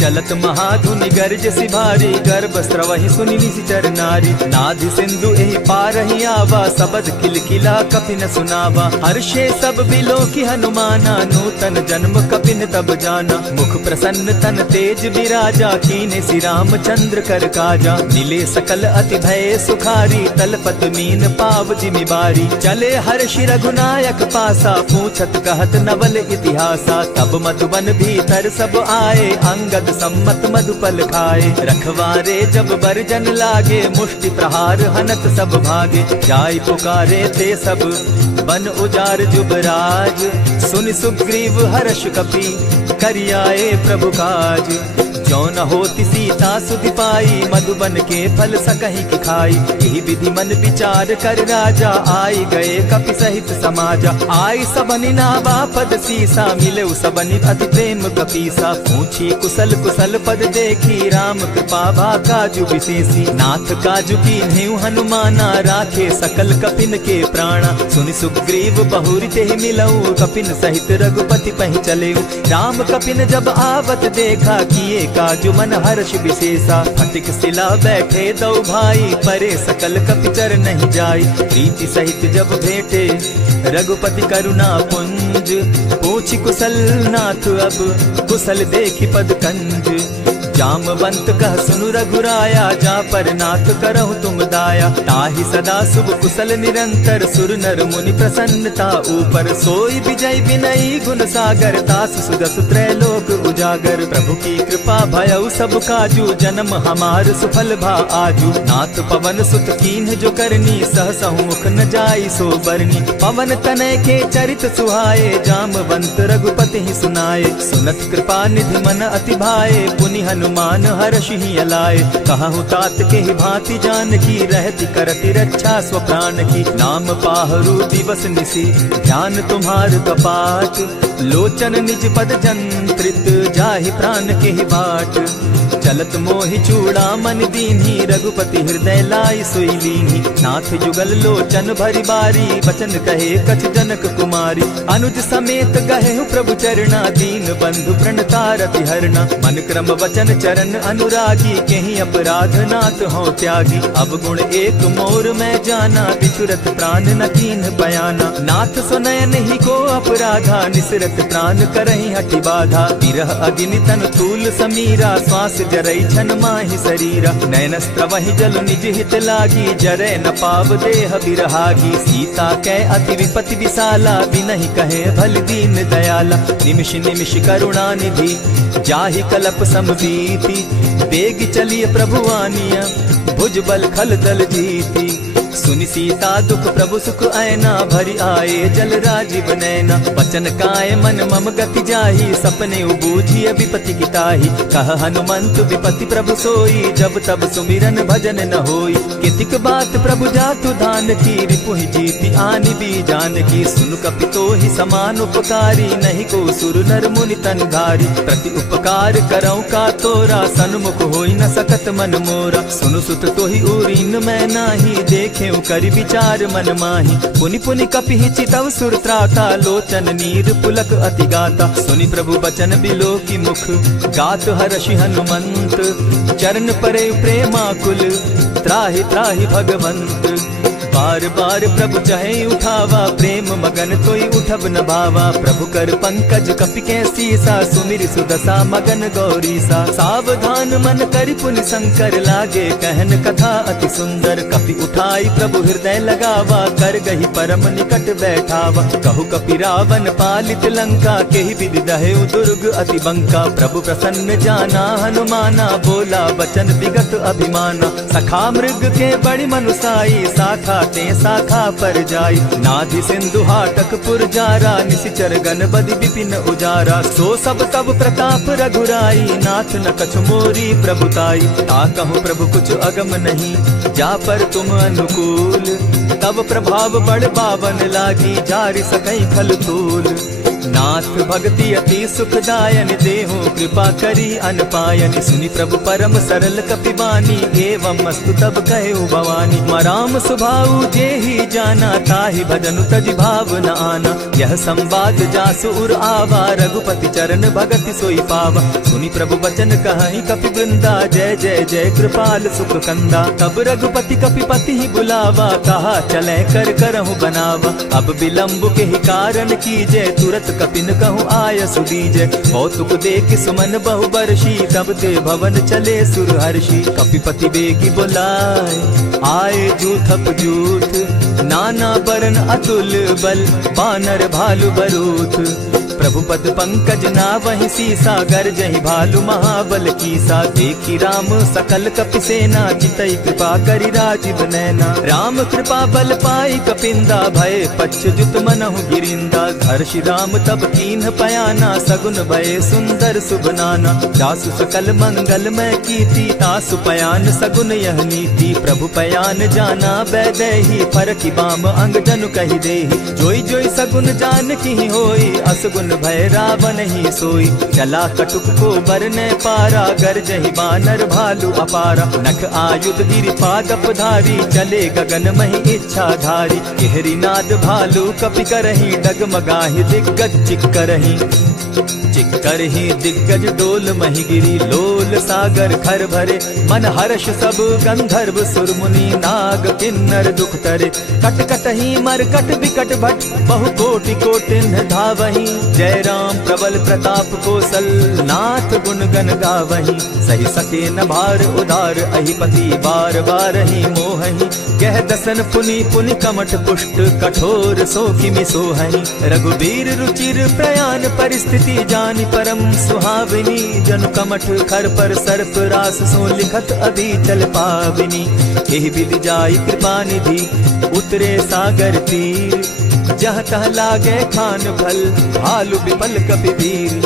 चलत महाधुनि गर्ज सिभारी, गर्भ स्रवहि सुनि निशिचर नारी। नाधि सिंधु एहि पारहि आवा, सबद किलकिला कपि न सुनावा। हर्षे सब बिलोकि हनुमाना, नूतन जन्म कपिन तब जाना। मुख प्रसन्न तन तेज विराजा, कीने सि रामचंद्र कर काजा। मिले सकल अति भय सुखारी, तलपत मीन पाव जिमि बारी। चले हर्षि रघुनायक पासा, पूछत कहत नवल इतिहासा। तब मधुबन भीतर सब आए, अंगद सम्मत मधुपल खाए। रखवारे जब बरजन लागे, मुष्टि प्रहार हनत सब भागे। जाय पुकारे ते सब, बन उजार जुबराज। सुनि सुग्रीव हर्ष कपि, करियाए प्रभु काज। जो न होती सीता सुधि पाई, मधुबन के फल सकहि की खाई। यही विधि मन विचार कर राजा, आई गए कपि सहित समाजा। आई सबनि नावा पद सीसा, मिले सबनि अति प्रेम कपीसा। पूछी कुशल कुशल पद देखी, राम कृपा भा काजु विशेषी। नाथ काजु कीन्हेउ हनुमाना, राखे सकल कपिन के प्राणा। सुनि सुग्रीव बहुरि तेहि मिलऊ, कपिन सहित रघुपति पहि चलेऊ। राम कपिन जब आवत देखा, किए काजु मन हर्ष विशेषा। फटिक सिला बैठे दो भाई, परे सकल कपिचर नहीं जाई। प्रीति सहित जब भेटे, रघुपति करुणा पुंज। पूछि कुशल नाथ अब, कुशल देखि पद कंज। जामवंत कह सुनु रघुराया, जा पर नाथ करहु तुम दाया। ताहि सदा शुभ कुशल निरंतर, सुर नर मुनि प्रसन्नता ऊपर। सोई विजय विनयी गुण सागर, तास सुदस त्रैलोक उजागर। प्रभु की कृपा भयउ सब काजू, जन्म हमार सुफल भा आजू। नाथ पवन सुत कीन्ह जो करनी, सहसहु मुख न जाई सो बरनी। पवन तनय के चरित सुहाए, जामवंत रघुपति ही सुनाए। सुनत कृपा निधि मन अति भाए, पुनि हनुमान हर्षि ही अलाए। कहूँ तात के ही भांति जानकी, रहति करति रक्षा स्व प्राण की। नाम पाहरु दिवस निसी, ध्यान तुम्हार कपाट। लोचन निज पद जंत्रित, जाहि प्राण के ही बाट। चलत मोहि चूड़ा मन दीन्ही, रघुपति हृदय लाई सोई लीन्ही। नाथ युगल लोचन भरी बारी, बचन कहे कछ जनक कुमारी। अनुज समेत गहे प्रभु चरणा, दीन बंधु प्रणतारति हरना। मन क्रम वचन चरण अनुरागी, कहीं अपराध नाथ हो त्यागी। अब गुण एक मोर मैं जाना, बिचुरत प्राण न कीन बयाना। नाथ सुनयन ही को अपराधा, निसरत प्राण करहि हटि बाधा। विरह अग्नि तन तूल समीरा, श्वास जरई छन माहि शरीरा। नयनस्त्र वहि जल निज हित लागी, जरै न पाव देह बिरहागी। सीता कै अति विपति विशाला, बिनहि कहे भल दीन दयाला। निमिष निमिष करुणा निधि, जाहि कलप समबीति। बेग चलिए प्रभु आनिया, भुज बल खल दल जीती। सुनि सीता दुख प्रभु सुख ऐना, भरी आए जल राजीव नैना। वचन काय मन मम गति जाहि, सपने बूझिए विपति किताहि। कह हनुमंत विपति प्रभु सोई, जब तब सुमिरन भजन न होई। कितिक बात प्रभु जातु धान की, रिपुहि जीति आनि भी जान की। सुन कपितोहि समान उपकारी, नहीं को सुर नर मुनि तन धारी। प्रति उपकार करौ का तोरा, सन्मुख होई न सकत मन मोरा। सुनु सुत तोहि उरीन मैं नाही, देखे करि विचार मन माही। पुनि पुनि कपिहि चितव सुर त्राता, लोचन नीर पुलक अति गाता। सुनि प्रभु बचन बिलो की मुख, गात हर्षि हनुमंत। चरण परे प्रेमाकुल, त्राहि त्राहि भगवंत। बार बार प्रभु चाहे उठावा, प्रेम मगन तोई उठब न भावा। प्रभु कर पंकज कपि के सीसा, सुमिर सुदशा मगन गौरीसा। सावधान मन करि पुनि शंकर, लागे कहन कथा अति सुंदर। कपि उठाई प्रभु हृदय लगावा, कर गही परम निकट बैठावा। कहु कपि रावण पालित लंका, केहि विधि दहेउ दुर्ग अति बंका। प्रभु प्रसन्न जाना हनुमाना, बोला बचन विगत अभिमाना। सखा मृग के बड़ी मनुसाई, साखा ते शाखा पर जाई। नाधि सिंधु हाटक पुर जारा, निशिचर गण बदि विपिन उजारा। सो सब तब प्रताप रघुराई, नाथ न कछु मोरी प्रभुताई। ता कहूँ प्रभु कुछ अगम नहीं, जा पर तुम अनुकूल। तब प्रभाव बड़ पावन लागी, जारि सकई खल तूल। नाथ भक्ति अति सुखदायन, देहु कृपा करी अनपायन। सुनि प्रभु परम सरल कपिबानी, एवं मस्तु तब कहे भवानी। मराम सुभाऊ जेहि जाना, ताहि भजनु तज भाव न आना। यह संवाद जासु उर आवा, रघुपति चरण भगति सोई पावा। सुनि प्रभु बचन कहि कपि वृंदा, जय जय जय कृपाल सुख कंदा। तब रघुपति कपिपति ही बुलावा, कहा चले कर करहु बनावा। अब विलंब के ही कारण कीजय, तुरत कपिन कहूँ आय सुदीजय। कौतुक देख सुमन बहु बरसी, तब ते भवन चले सुर हर्षि। कपिपति बेगी बुलाए, आए जूथप जूथ। नाना बरन अतुल बल, बानर भालु बरूथ। प्रभु पद पंकज ना वही सीसा, गर्जहि भालु महाबल कीसा। देखी राम सकल कपि सेना, चितई कृपा करि राजीव नैना। राम कृपा बल पाई कपिंदा, भय पच्युत मनहु गिरिंदा। हर्षि राम तब कीन्ह पयाना, सगुन भय सुंदर शुभ नाना। जासु सकल मंगल मैं कीर्ति, तासु पयान सगुन यह नीति। प्रभु पयान जाना बैदेही, फरकि बाम अंग जनु कहि देहि। जोई जोई सगुन जान की होई, असगुन भय रावण ही सोई। चला कटुक को बरने पारा, गरजहि बानर भालु अपारा। नख आयुध गिरि पादप धारी, चले गगन महि इच्छा धारी। केहरी नाद भालु कपि करहि, डगमगाहि दिग्गज चिक्करहि। चिक्करहि दिग्गज डोल महि गिरी, लोल सागर खर भरे। मन हर्ष सब गंधर्व सुर मुनि, नाग किन्नर दुख तरे। कट कटहि मरकट बिकट भट, बहु कोटि कोटिन्ह धावहि। जय राम प्रबल प्रताप कौशल, नाथ गुण गण गावहि। सही सके न भार उदार, अहिपति बार बार ही मोहहि। कह दसन पुनि पुनि कमठ पुष्ट, कठोर सो किमि सोहहि। रघुबीर रुचिर प्रयाण परिस्थिति, जानि परम सुहाविनी। जनु कमठ खर पर सर्प रास, सो लिखत अभी चल पाविनी। एहि विधि जाई कृपा निधि, उतरे सागर तीर। जह तह लागे खान भल, भालु विपल कपि वीर।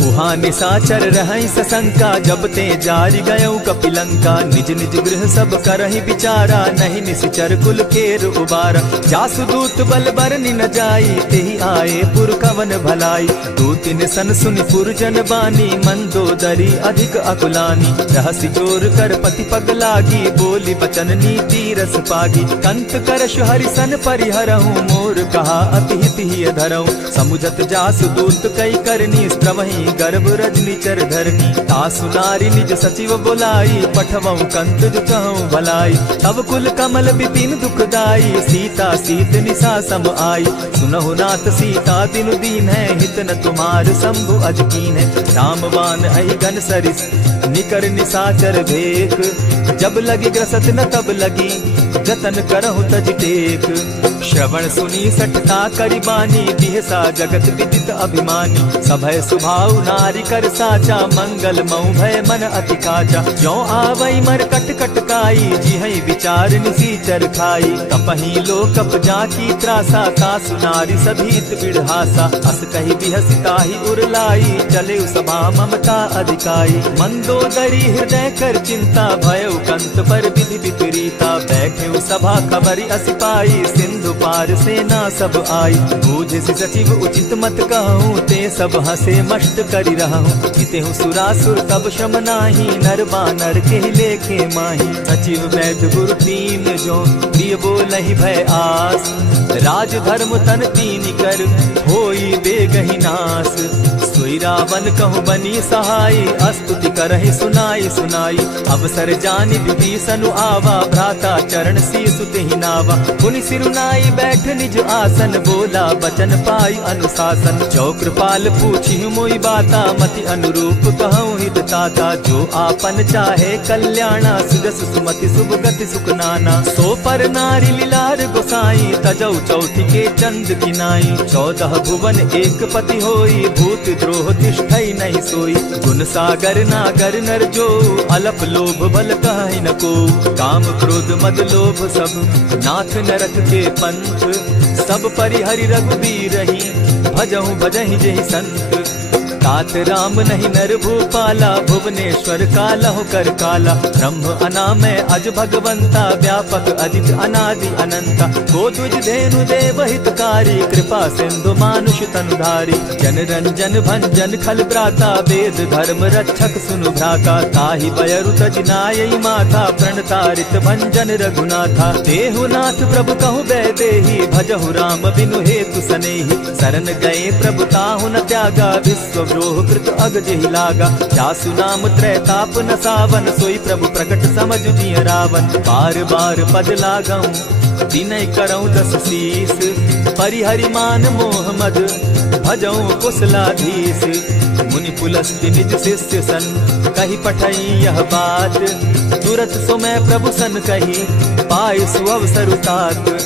उहाँ निशाचर रहै सशंका, जब ते जारि गयौ कपिलंका। निज निज गृह सब करहि विचारा, नहीं निशिचर कुल केर उबारा। जासु दूत बल बरनि न जाई, तेहि आए पुर कवन भलाई। दूतिन सन सुनि पुरजन बानी, मंदोदरी अधिक अकुलानी। रहसि जोर कर पति पग लागी, बोली बचन नीति रस पागी। कंत करश हरिसन परिहरहु, मोर कहा अति हित ही धरहु। समुझत जासु दूत कई करनी, स्त्रवहि गर्भ रजनी चर धरनी। तासु नारी निज सचिव बोलाई, पठवहु कंत जो कहूँ भलाई। तब कुल कमल विपिन दुखदाई, सीता सीत निशा सम आई। सुनहु नाथ सीता दिनु दीन है, हित न तुम्हार शंभु अजकीन है। रामवान अहि गन सरिस, निकर निशाचर भेक। जब लगी ग्रसत न तब लगी, जतन करहु तज टेक। श्रवण सुनी सठता करिबानी, बिहसा जगत विदित अभिमानी। सभय सुभाव नारी कर साचा, मंगल मऊ भय मन अति काचा। जो आवई मर कट कट काई, जिहै विचार निसीचर खाई। तपहि लोकप जाकी त्रासा, तासु नारी सभीत बिढ़ासा। अस कहि बिहसिताहि उरलाई, चले सभा ममता अधिकाई। मंदोदरी हृदय कर चिंता, भयउ कंत पर विधि विपरीता। बैठे सभा खबरि अस पाई, सिंधु पार सेना सब आई। बूझि सचिव उचित मत कहूँ, ते सब हसे मष्ट करि रहूँ। जितेहु सुरासुर तब श्रम नाही, नर बानर के लेखे माही। सचिव वैद्य गुरु तीन जो, प्रिय बोलहि भय आस। राज धर्म तन तीन कर, होई बेगहि नास। सोई रावण कहूँ बनी सहाय, स्तुति करहि सुनाई सुनाई। अवसर जानि विभीषण आवा, भ्राता चरण शीस तेहि नावा। पुनि सिरुनाई बैठ निज आसन, बोला बचन पाई अनुशासन। जो कृपाल पूछि मोई बाता, मति अनुरूप कहूँ हित ताता। जो आपन चाहे कल्याणा, सुजस सुमति शुभ गति सुख नाना। सो पर नारी लीलार गोसाई, तजौ चौथि के चंद किनाई। 14 भुवन एक पति होई, भूत द्रोह तिष्ठै नहीं सोई। गुण सागर नागर नर जो, अलप लोभ बल कहै न को। काम क्रोध मद लोभ सब, नाथ नरक के पंथ। सब परिहरि रघुबीरहि, भजहु भजहि जेहि संत। तात राम नहीं नर भूपाला, भुवनेश्वर कालहु कर काला। ब्रह्म अनामय अज भगवंता, व्यापक अजित अनादि अनंता। को द्विज धेनु देव हितकारी, कृपा सिंधु मानुष तनुधारी। जन रंजन भंजन खल भ्राता, वेद धर्म रक्षक सुनु भ्राता। ताहि बयरु तज नायई माथा, प्रणतारित भंजन रघुनाथा। देहु नाथ प्रभु कहु बैदेही, भजहु राम बिनु हेतु सनेही। शरण गए प्रभु ताहु न त्यागा, विश्व द्रोह कृत अग जेहि लागा। जासु नाम त्रैताप न सावन, सोई प्रभु प्रकट समझ जिय रावण। बार बार पद लागऊं, विनय करऊं दस शीस। परिहरि मान मोह मद, भजऊं कुशलाधीश। मुनि पुलस्त्य निज शिष्य सन, कहि पठई यह बात। तुरत सो मैं प्रभु सन कही, पाय सुअवसर तात।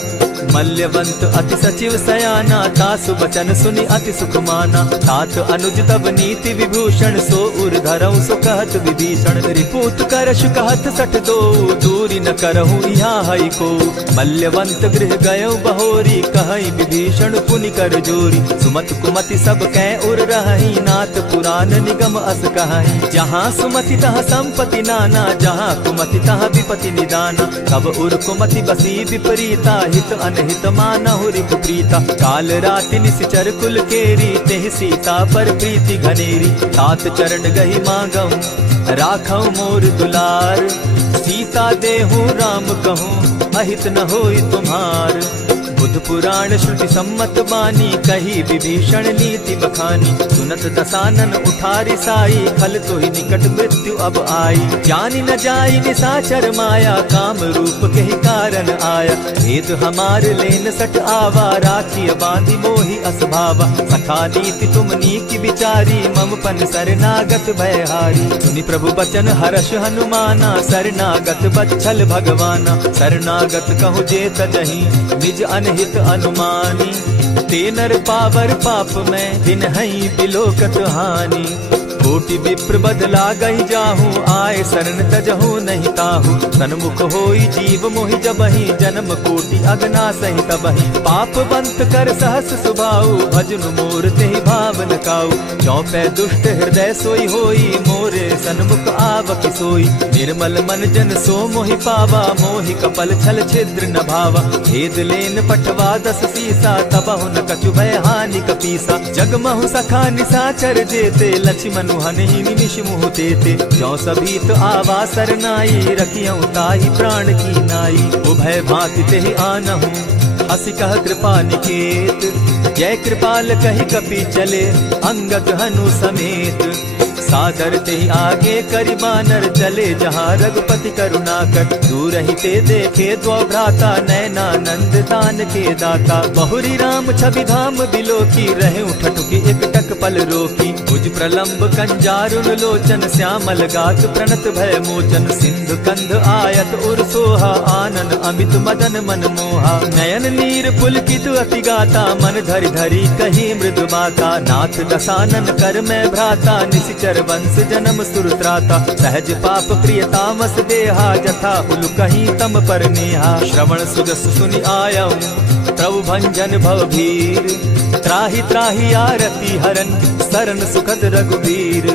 मल्यवंत अति सचिव सयाना, तासु बचन सुनि अति सुख माना। तात अनुज तब नीति विभूषण, सो उर धरऊं सो कहत विभीषण। रिपुत करश कहत सठ दो, दूरी न करहूँ यहाँ हई को। मल्यवंत गृह गयो बहोरी, कहई विभीषण पुनि कर जोरी। सुमत कुमति सब कै उर रहई, नाथ पुराण निगम अस कहई। जहाँ सुमति तहाँ संपत्ति नाना, जहाँ कुमति तहाँ विपति निदाना। कब उर कुमति बसी विपरीता, हित अनहित मानहु रिपु प्रीता। काल राति निशिचर कुल केरी, तेहि सीता पर प्रीति घनेरी। तात चरण गहि मांगऊं, राखऊं मोर दुलार। सीता देहु राम कहूँ, अहित न होई तुम्हार। बुध पुराण श्रुति सम्मत बानी, कही विभीषण नीति बखानी। सुनत दसानन उठारी साई, खल तो ही निकट मृत्यु अब आई। जानी न जाई निशाचर माया, काम रूप के ही कारण आया। भेद हमार लेन सट आवा, राखी बांधी मोहि असभावा। सखा नीति तुम नीति विचारी, मम पन शरणागत भयहारी। सुनि प्रभु बचन हर्ष हनुमाना, शरणागत बच्छल भगवाना। शरणागत कहु जे तजहि, निज अनहित अनुमानी। ते नर पावर पाप में, दिन हई बिलोकत हानि। कोटि विप्र बदला गही जाहू, आए शरण तजहू नहीं ताहू। सन्मुख होई जीव मोहि जबहि, जन्म कोटि अगना सही तबहि। पाप बंत कर सहस सुभाऊ, भजनु मोर तेहि भावन काऊ। चौपै दुष्ट हृदय सोई होई, मोरे सन्मुख आवक सोई। निर्मल मन जन सो मोहि पावा, मोहि कपल छल छिद्र न भावा। भेद लेन पठवा दस सीसा, तबहु न कछु भय हानि कपीसा। जगमहु सखा निसाचर जेते, लक्ष्मण हनहि निमिष मुह तेते। जो सभीत आवा सरनाई, रखियौ ताहि प्राण की नाई। उभय भांति तेहि आनहु, हसी कह कृपा निकेत। जय कृपाल कहि कपि चले, अंगद हनु समेत। सादर तेहि आगे करि बानर, चले जहाँ रघुपति करुणाकर। दूर ही ते देखे द्वौ भ्राता, नयनानंद दान के दाता। बहुरी राम छवि धाम बिलोकी, रहे ठठुकी एक टक पल रोकी। भुज प्रलंब कंजारुन लोचन, श्यामल गात प्रणत भय मोचन। सिंधु कंध आयत उर सोहा, आनन अमित मदन मन मोहा। नयन नीर पुलकित अति गाता, मन धरि धरि कही मृदु बाता। नाथ दसानन कर मैं भ्राता, निशिचर वंश जन्म सुरत्राता। सहज पाप प्रिय तामस देहा, जथा उलु कहीं तम पर नेहा। श्रवण सुजस सुनि आयऊ, प्रभु भंजन भव भीर। त्राहि त्राहि आरती हरन, सरन सुखद रघुबीर।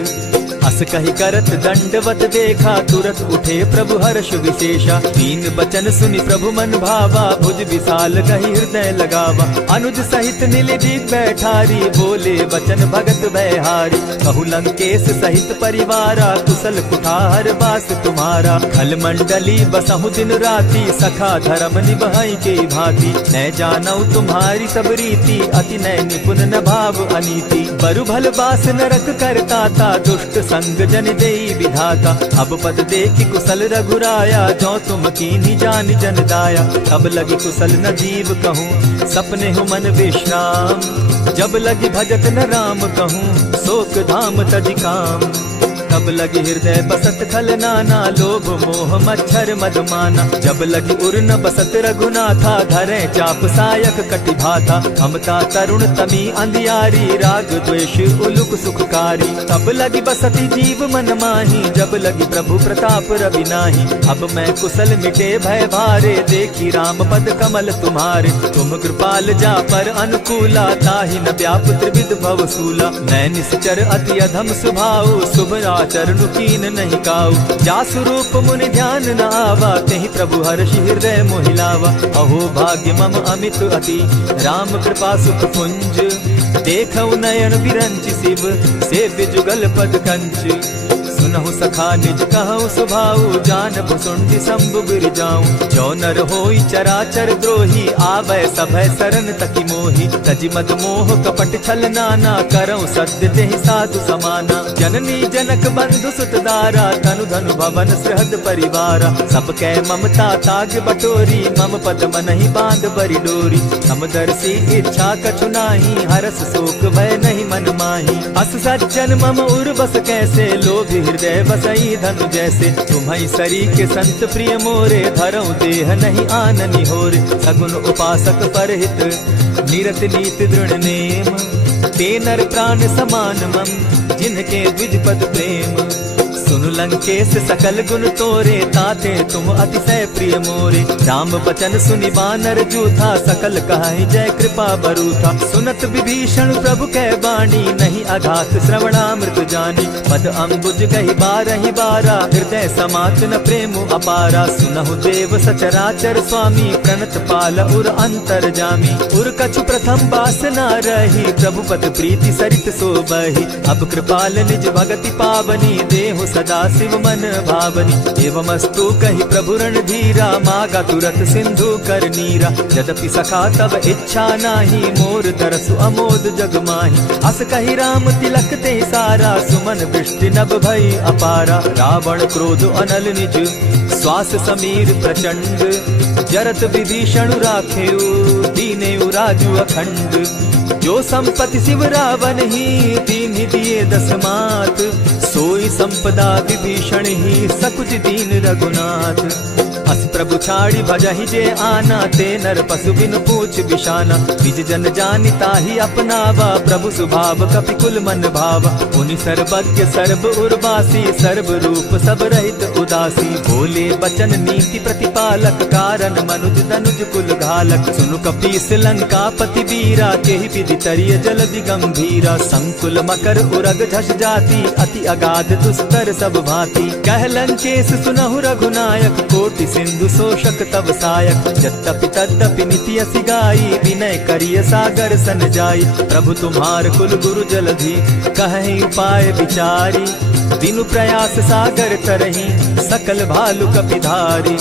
अस कहि करत दंडवत देखा, तुरत उठे प्रभु हर्ष विशेषा। तीन बचन सुनि प्रभु मन भावा, भुज विशाल कहि हृदय लगावा। अनुज सहित नीलदीप बैठारी, बोले बचन भगत भयहारी। कहु लंकेश सहित परिवारा, कुशल कुठार बास तुम्हारा। खल मंडली बसहु दिन राति, सखा धर्म निभाई के भांति। न जानऊ तुम्हारी सब रीति, अति नय निपुण न भाव अनीति। बरु भल बास नरक करताता, दुष्ट संग जन देई विधाता। अब पद देखि कुशल रघुराया, जो तुम कीन्ही जान जन दाया। तब लगी कुशल न जीव कहूँ, सपने हो मन विश्राम। जब लगी भजत न राम कहूँ, शोक धाम तजि काम। तब लगी हृदय बसत खल नाना, लोभ मोह मच्छर मदमाना। जब लगी उर न बसत रघुनाथा, धरे चाप सायक कटि भाता। ममता तरुण तमी अंधियारी, राग द्वेष उलुक सुखकारी। तब लगी बसती जीव मन माही, जब लगी प्रभु प्रताप रवि नाही। अब मैं कुशल मिटे भय भारे, देखी राम पद कमल तुम्हारे। तुम कृपाल जा पर अनुकूला, ताहि न व्याप त्रिविध भव सूला। मैं निश्चर अति अधम स्वभाव, शुभ चरण कीन नहीं काऊ। जासु रूप मुनि ध्यान न आवा, तेहि प्रभु हर्षि हृदय मोहिलावा। अहो भाग्य मम अमित अति, राम कृपा सुख पुंज। देखऊ नयन विरंचि शिव, सेव्य जुगल पद कंच। सुनहु सखा निज कहु सुभाऊ, जानबु सुंडि शंभु गिरि जाऊं। जो नर होई चराचर द्रोही, आवे सभय सरन तकि मोहि। तजि मद मोह कपट छल नाना, करऊं सत्य तेहि साधु समाना। जननी जनक बंधु सुत दारा, तनु धनु भवन सृहद परिवारा। सब कै ममता ताग बटोरी, मम पद मनहि बांध बरि डोरी। समदर्शी इच्छा कछु नाही, हरस शोक भय नहीं मन माही। अस सज्जन मम उर बस कैसे, लोभी हृदय बसई धनु जैसे। तुम्हई सरी के संत प्रिय मोरे, धरऊं देह नहीं आननि होरे। सगुन उपासक परहित, निरत नीति दृढ़ नेम। ते नर प्राण समान मम, जिनके द्विज पद प्रेम। सुनु लंकेश सकल गुण तोरे, ताते तुम अतिशय प्रिय मोरे। राम बचन सुनि बानर जूथा, सकल कहाई जय कृपा बरूथा। सुनत विभीषण प्रभु कै बाणी, नहीं अघात श्रवणामृत जानी। पद अम्बुज कहि बारहि बारा, हृदय समात न प्रेम अपारा। सुनहु देव सचराचर स्वामी, प्रणत पाल उर अंतर जामी। उर कछु प्रथम बास न रही, प्रभु पद प्रीति सरित सोबहि। अब कृपाल निज भगति पावनी, देहु सदा शिव मन भावनी। एवमस्तु कहि प्रभु रणधीरा, मागा तुरत सिंधु कर नीरा। यद्यपि सखा तब इच्छा नाही, मोर तरसु अमोद जग माही। अस कहि राम तिलक ते सारा, सुमन वृष्टि नभ भई अपारा। रावण क्रोध अनल निज, श्वास समीर प्रचंड। जरत विभीषण राखेउ, दीनेउ राजु अखंड। जो संपत्ति शिव रावण ही, दीन्हि दिए दस मात। सोई संपदा विभीषण ही, सकुच दीन रघुनाथ। अस प्रभु छाड़ी भजहि जे आना, ते नर पशु बिनु पूछ बिशाना। निज जन जानि ताहि अपनावा, प्रभु स्वभाव कपि कुल मन भावा। मुनि सर्वज्ञ सर्व उर्वासी, सर्व रूप सब रहित उदासी। बोले बचन नीति प्रतिपालक, कारण मनुज तनुज कुल घालक। सुनु कपीस लंकापति वीरा, तेहि विधि तरिय जलधि गंभीरा। संकुल मकर उरग झष जाति, अति अगाध दुस्तर सब भांति। कह लंकेश सुनहु रघुनायक, कोटि सिंधु शोषक तब सायक। यद्यपि तद्यपि निति असि गाई, विनय करिय सागर सन जाई। प्रभु तुम्हार कुल गुरु जलधि, कहि उपाय विचारी। दिनु प्रयास सागर तरहि, सकल भालु कपिधारी।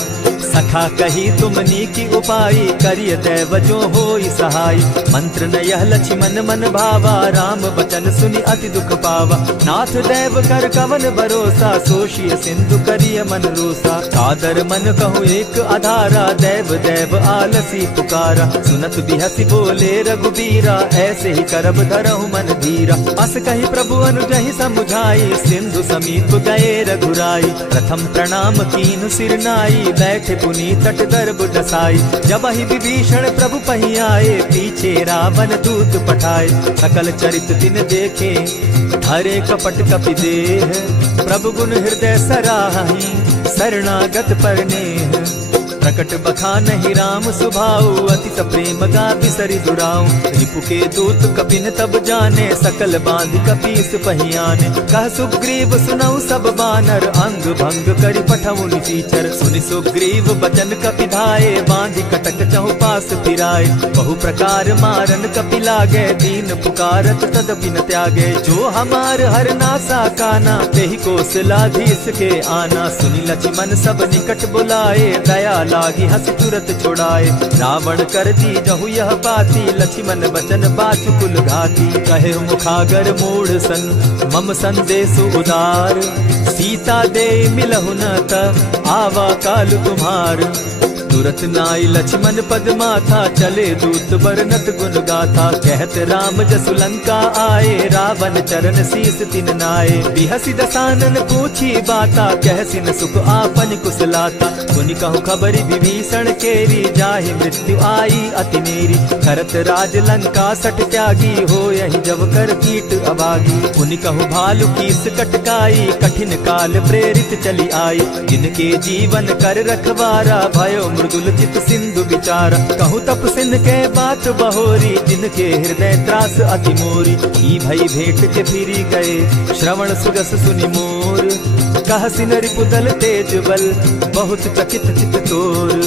सखा कही तुमनी की उपाई, करिय दैव जो होई सहाय। मंत्र न यह लक्ष्मण मन भावा, राम बचन सुनि अति दुख पावा। नाथ दैव कर कवन भरोसा, सोषिय सिंधु करिय मन रोसा। सादर मन कहूँ एक आधारा, दैव दैव आलसी पुकारा। सुनत बिहसी बोले रघुबीरा, ऐसे ही करब धरहु मन धीरा। अस कही प्रभु अनुजहि समुझाई, सिंधु समीप गए रघुराई। प्रथम प्रणाम कीन सिर नाई, बैठे पुनी तट गर्भ डसाई। जब ही विभीषण प्रभु पही आए, पीछे रावण दूत पठाए। सकल चरित दिन देखे, धरे कपट कपि देह। प्रभु गुण हृदय सराहि, शरणागत पर नेह। प्रकट बखानहि राम सुभाऊ, अतिस प्रेम गा बिसरि दुराऊ। रिपु के दूत कपिन तब जाने, सकल बांधि कपीस पहियाने। कह सुग्रीव सुनऊ सब बानर, अंग भंग करि पठऊ निसीचर। सुनि सुग्रीव बचन कपि धाये, बांधि कटक चहु पास फिराए। बहु प्रकार मारन कपि लागे, दीन पुकारत तदपि न त्यागे। जो हमार हर नासा काना, तेहि कौशलाधीश के आना। सुनि लक्ष्मण सब निकट बुलाए, दया लागी हंस तुरत छुड़ाए। रावण कर दी जहु यह बाती, लक्ष्मण बचन बाचु कुल घाती। कहे मुखागर मूढ़ सन, मम संदेश उदार। सीता दे मिलहु न त, आवा काल तुम्हार। तुरत नाई लक्ष्मण पद माथा, चले दूत बरनत गुण गाथा। कहत राम जसु लंका आए, रावण चरण शीस तिन नाए। बिहसी दसानन पूछी बाता, कहसिन सुख आपन कुशलाता। सुनि कहु खबरि विभीषण केरी, जाहि मृत्यु आई अति नेरी। करत राज लंका सठ त्यागी, हो यही जब कर कीट अभागी। सुनि कहु भालु कीस कटकाई, कठिन काल प्रेरित चली आई। जिनके जीवन कर रखवारा, भयो मृदुल चित सिंधु विचारा। कहु तप सिंध के बात बहोरी, जिनके हृदय त्रास अति मोरी। की भई भेंट के फिरी गए, श्रवण सुरस सुनि मोर। कह सिन रिपुदल तेज बल, बहुत चकित चित तोर।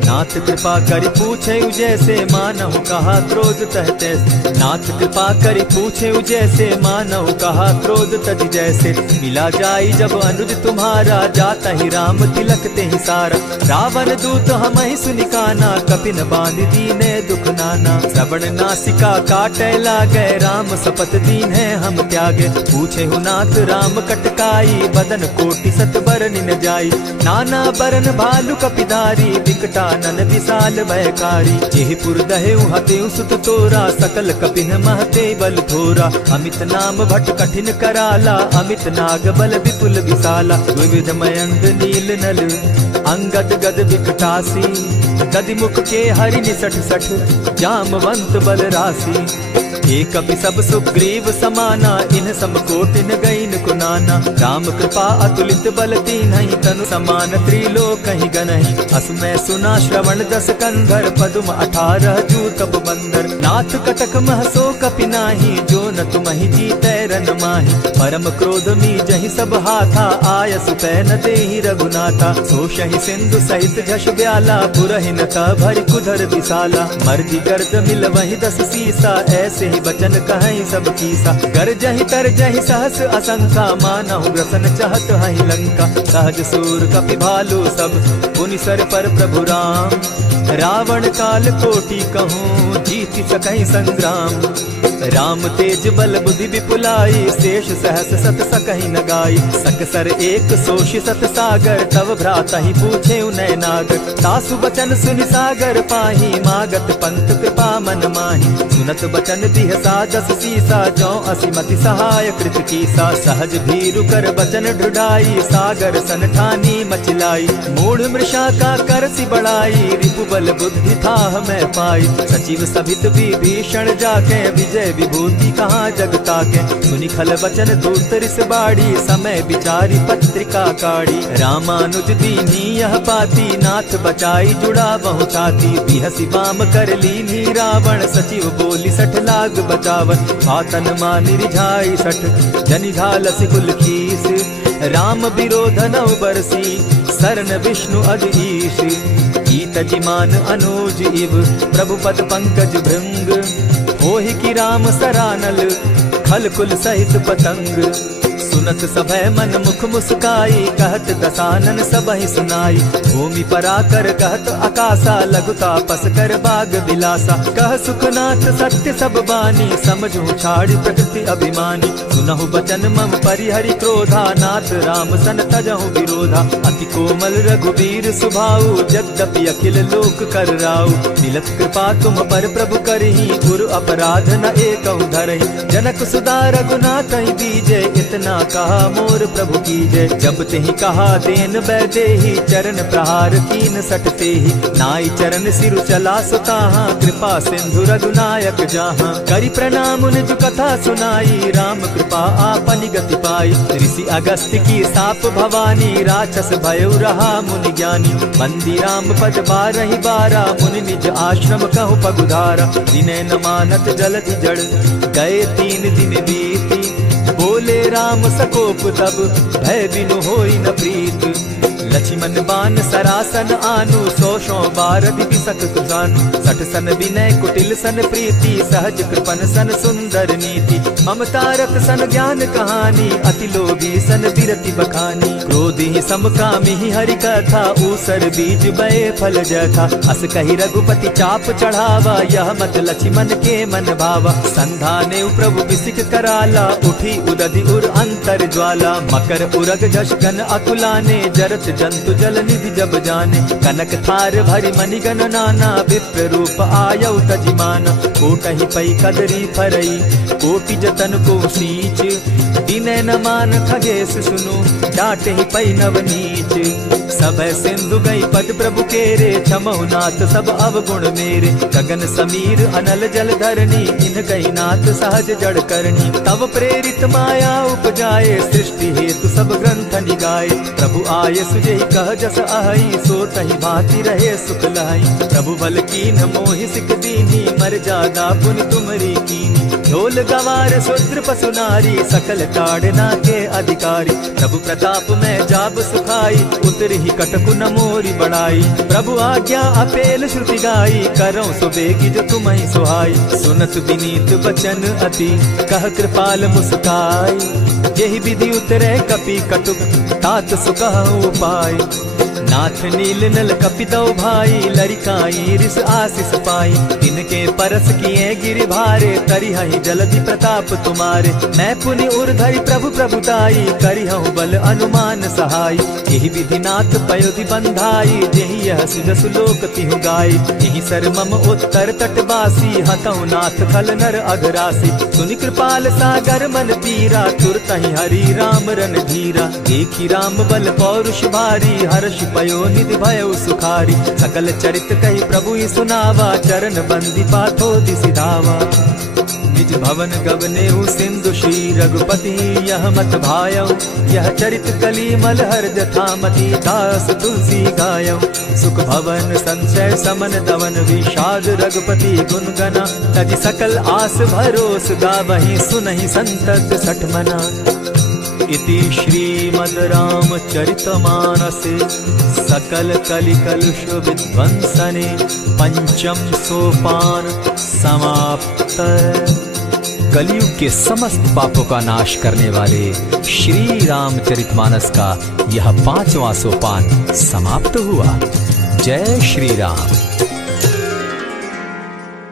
नाथ कृपा करि पूछे जैसे, मानहु कहा क्रोध तह तैसे। नाथ कृपा करि पूछे जैसे, मानहु कहा क्रोध तज जैसे। मिला जाई जब अनुज तुम्हारा, जाता ही राम तिलक ते ही सारा। रावण दूत हमहि सुनि काना, कपिन बांध दीने दुख नाना। श्रवण नासिका काटे लागे, राम सपत दीन्हे हम त्यागे। पूछे नाथ राम कटकाई, बदन कोटि सत बरनि न जाई। नाना बरन भालु कपिधारी, विकटा नन विशाल भयकारी। जेहि पुर दहेउ हतेउ सुत तोरा, सकल कपिन महते बल थोरा। अमित नाम भट कठिन कराला, अमित नाग बल विपुल विशाला। विविध मयंग नील नल, अंगद गद विकटासी। गदि मुख के हरि निसठ सठ, जामवंत बल राशि। एक कपि सब सुग्रीव समाना, इन सम कोटिन गईन कुनाना। राम कृपा अतुलित बल तीन्हि, तनु समान त्रिलोकहि गनहि। असमय सुना श्रवण दस कंधर, पदुम 18 जूतब बंदर। नाथ कटक महसो कपि नाही, जो न तुमहि जीतै रन माहि। परम क्रोध मी जहि सब हाथा, आयसु पै न देहि रघुनाथा। सोषहि सिंधु सहित झष ब्याला, पुरहिन त भरि कुधर विशाला। मर्दि गर्द मिल वहि 10 सीसा, ऐसे ही बचन कहीं सब कीसा। गरजहि तरजहि सहस असंखा, मानहु ग्रसन चहत हहि लंका। सहज सूर कपि भालु सब, पुनि सर पर प्रभु राम। रावण काल कोटि कहूँ, जीति सकहि संग्राम। राम तेज बल बुद्धि विपुलाई, शेष सहस सत सकहि न गाई। सकसर एक सोषि सत सागर, तव भ्रातहि पूछे उनय नागर, तासु बचन सुनि सागर पाही, मागत पंत कृपा मन माही। सुनत बचन दिह साजस सीसा, जो असीमति सहाय कृत कीसा। सहज भीरु कर बचन ढुढ़ाई, सागर सन ठानी मचिलाई। मूढ़ मृषा का करसी बढ़ाई, रिपु बल बुद्धि थाह मैं पाई। सचिव सभित विभीषण जाके, विजय विभूति कहाँ जग ताके। सुनि खल बचन दूत रिस बाड़ी, समय विचारी पत्रिका काढ़ी। रामानुज दीनी यह पाती, नाथ बचाई जुड़ा बहु छाती। बिहसी बाम कर लीनी रावण, सचिव बोली सठ लाग बचावन। आतन मानि रिझाई सठ, जनि झालसि कुल खीस। राम विरोध नौ बरसी, सरन विष्णु अज ईश। कीत जिमान अनुज इव, प्रभु पद पंकज भृंग। होहि की राम सरानल, खल कुल सहित पतंग। सुनत सभय मन मुख मुस्काई, कहत दसानन सबहि सुनाई। भूमि पराकर कहत आकाशा, लघुता पस कर बाग बिलासा। कह सुखनाथ सत्य सब बानी, समझू छाड़ प्रकृति अभिमानी। सुनहु बचन मम परिहरि क्रोधा, नाथ राम सन तजहु विरोधा। अति कोमल रघुवीर सुभाऊ, यद्यपि अखिल लोक कर राऊ। मिलत कृपा तुम पर प्रभु करही, गुरु अपराध न एकहु धरहि। जनक सुदा रघुनाथ दीजे, इतना कहा मोर प्रभु कीजय। जब तेहि कहा देन बैदेही, चरण प्रहार कीन सटते ही। नाई चरण सिरु चला सुताहा, कृपा सिंधु रघुनायक जाहा। करि प्रणाम निज कथा सुनाई, राम कृपा आपनि गति पाई। ऋषि अगस्त्य की साप भवानी, राक्षस भयउ रहा मुनि ज्ञानी। बंदी राम पद बारहि बारा, मुनि निज आश्रम कहु पगुधारा। विनय न मानत जलधि जड़, गए 3 दिन बीती। बोले राम सकोप तब, भय बिनु होई न प्रीत। लक्ष्मण बान सरासन आनु, 100 बारदि बिसक जानु। 60 सन विनय कुटिल सन प्रीति, सहज कृपन सन सुंदर नीति। ममता रत सन ज्ञान कहानी, अति लोभी सन बिरति बखानी। क्रोधी समकामी हरि कथा, ऊसर बीज बये फल जथा। अस कही रघुपति चाप चढ़ावा, यह मत लक्ष्मण के मन भावा। संधाने प्रभु बिसिक कराला, उठी उदधि उर अंतर ज्वाला। मकर उरग झष गन अकुलाने, जरत जंतु जल निधि जब जाने। कनक थार भरी मणिगण नाना, विप्र रूप आयौ तजिमाना। कोटहि पै कदरी फरई, कोटि जतन को सींच। विनय न मान खगेश सुनु, डांटहि पै नवनीच। सब सिंधु गई पद प्रभु केरे, क्षमहु नाथ सब अवगुण मेरे। गगन समीर अनल जल धरनी, इन गई नाथ सहज जड़ करनी। तब प्रेरित माया उपजाए, सृष्टि हेतु सब ग्रंथ निगाए। प्रभु आय सुजहि कह जस अहई, सो तहि भांति रहे सुख लहई। प्रभु बल कीन मोहि सिक दीनी, मर्यादा पुनि तुमरी कीनी। ढोल गवार शूद्र पशु नारी, सकल ताड़ना के अधिकारी। प्रभु प्रताप में जाब सुखाई, उतरहि कटकु न मोरी बड़ाई। प्रभु आज्ञा अपेल श्रुति गाई, करौ सो बेगी जो तुम्हि सुहाई। सुनत विनीत बचन अति, कह कृपाल मुस्काई। जेहि विधि उतरे कपि कटुक, तात सुकहु उपाय। नाथ नील नल कपि दो भाई, लरिकाई रिस आशीष पाई। तिनके परस किए गिरि भारे, तरिहहि जलधि प्रताप तुम्हारे। मैं पुनि उर्धरि प्रभु प्रभुताई, करिहु बल अनुमान सहाय। यही विधि नाथ पयोधि बंधाई, जेहि यह सुजसु लोक तिहु गाई। यही सर मम उत्तर तटवासी, हतहु नाथ खल नर अघरासी। सुनि कृपाल सागर मन पीरा, तुरतहि हरि राम रन धीरा। देखी राम बल पौरुष भारी, हर्ष पयो निधि भयउ सुखारी। सकल चरित कही प्रभु ही सुनावा, चरण बंदी पाथो दिसि धावा। निज भवन गवनेहु सिंधु श्री रघुपति, यह मत भायौ। यह चरित कली मलहर जथामति, दास तुलसी गायौ। सुख भवन संशय समन दवन, विषाद रघुपति गुण गना। तजि सकल आस भरोस, गावहि सुनहि संतत सठ मना। इति श्रीमद् रामचरितमानसे, सकल कलि कलुष विध्वंसने। पंचम सोपान समाप्त। कलयुग के समस्त पापों का नाश करने वाले श्री रामचरितमानस का यह 5वां सोपान समाप्त हुआ। जय श्री राम।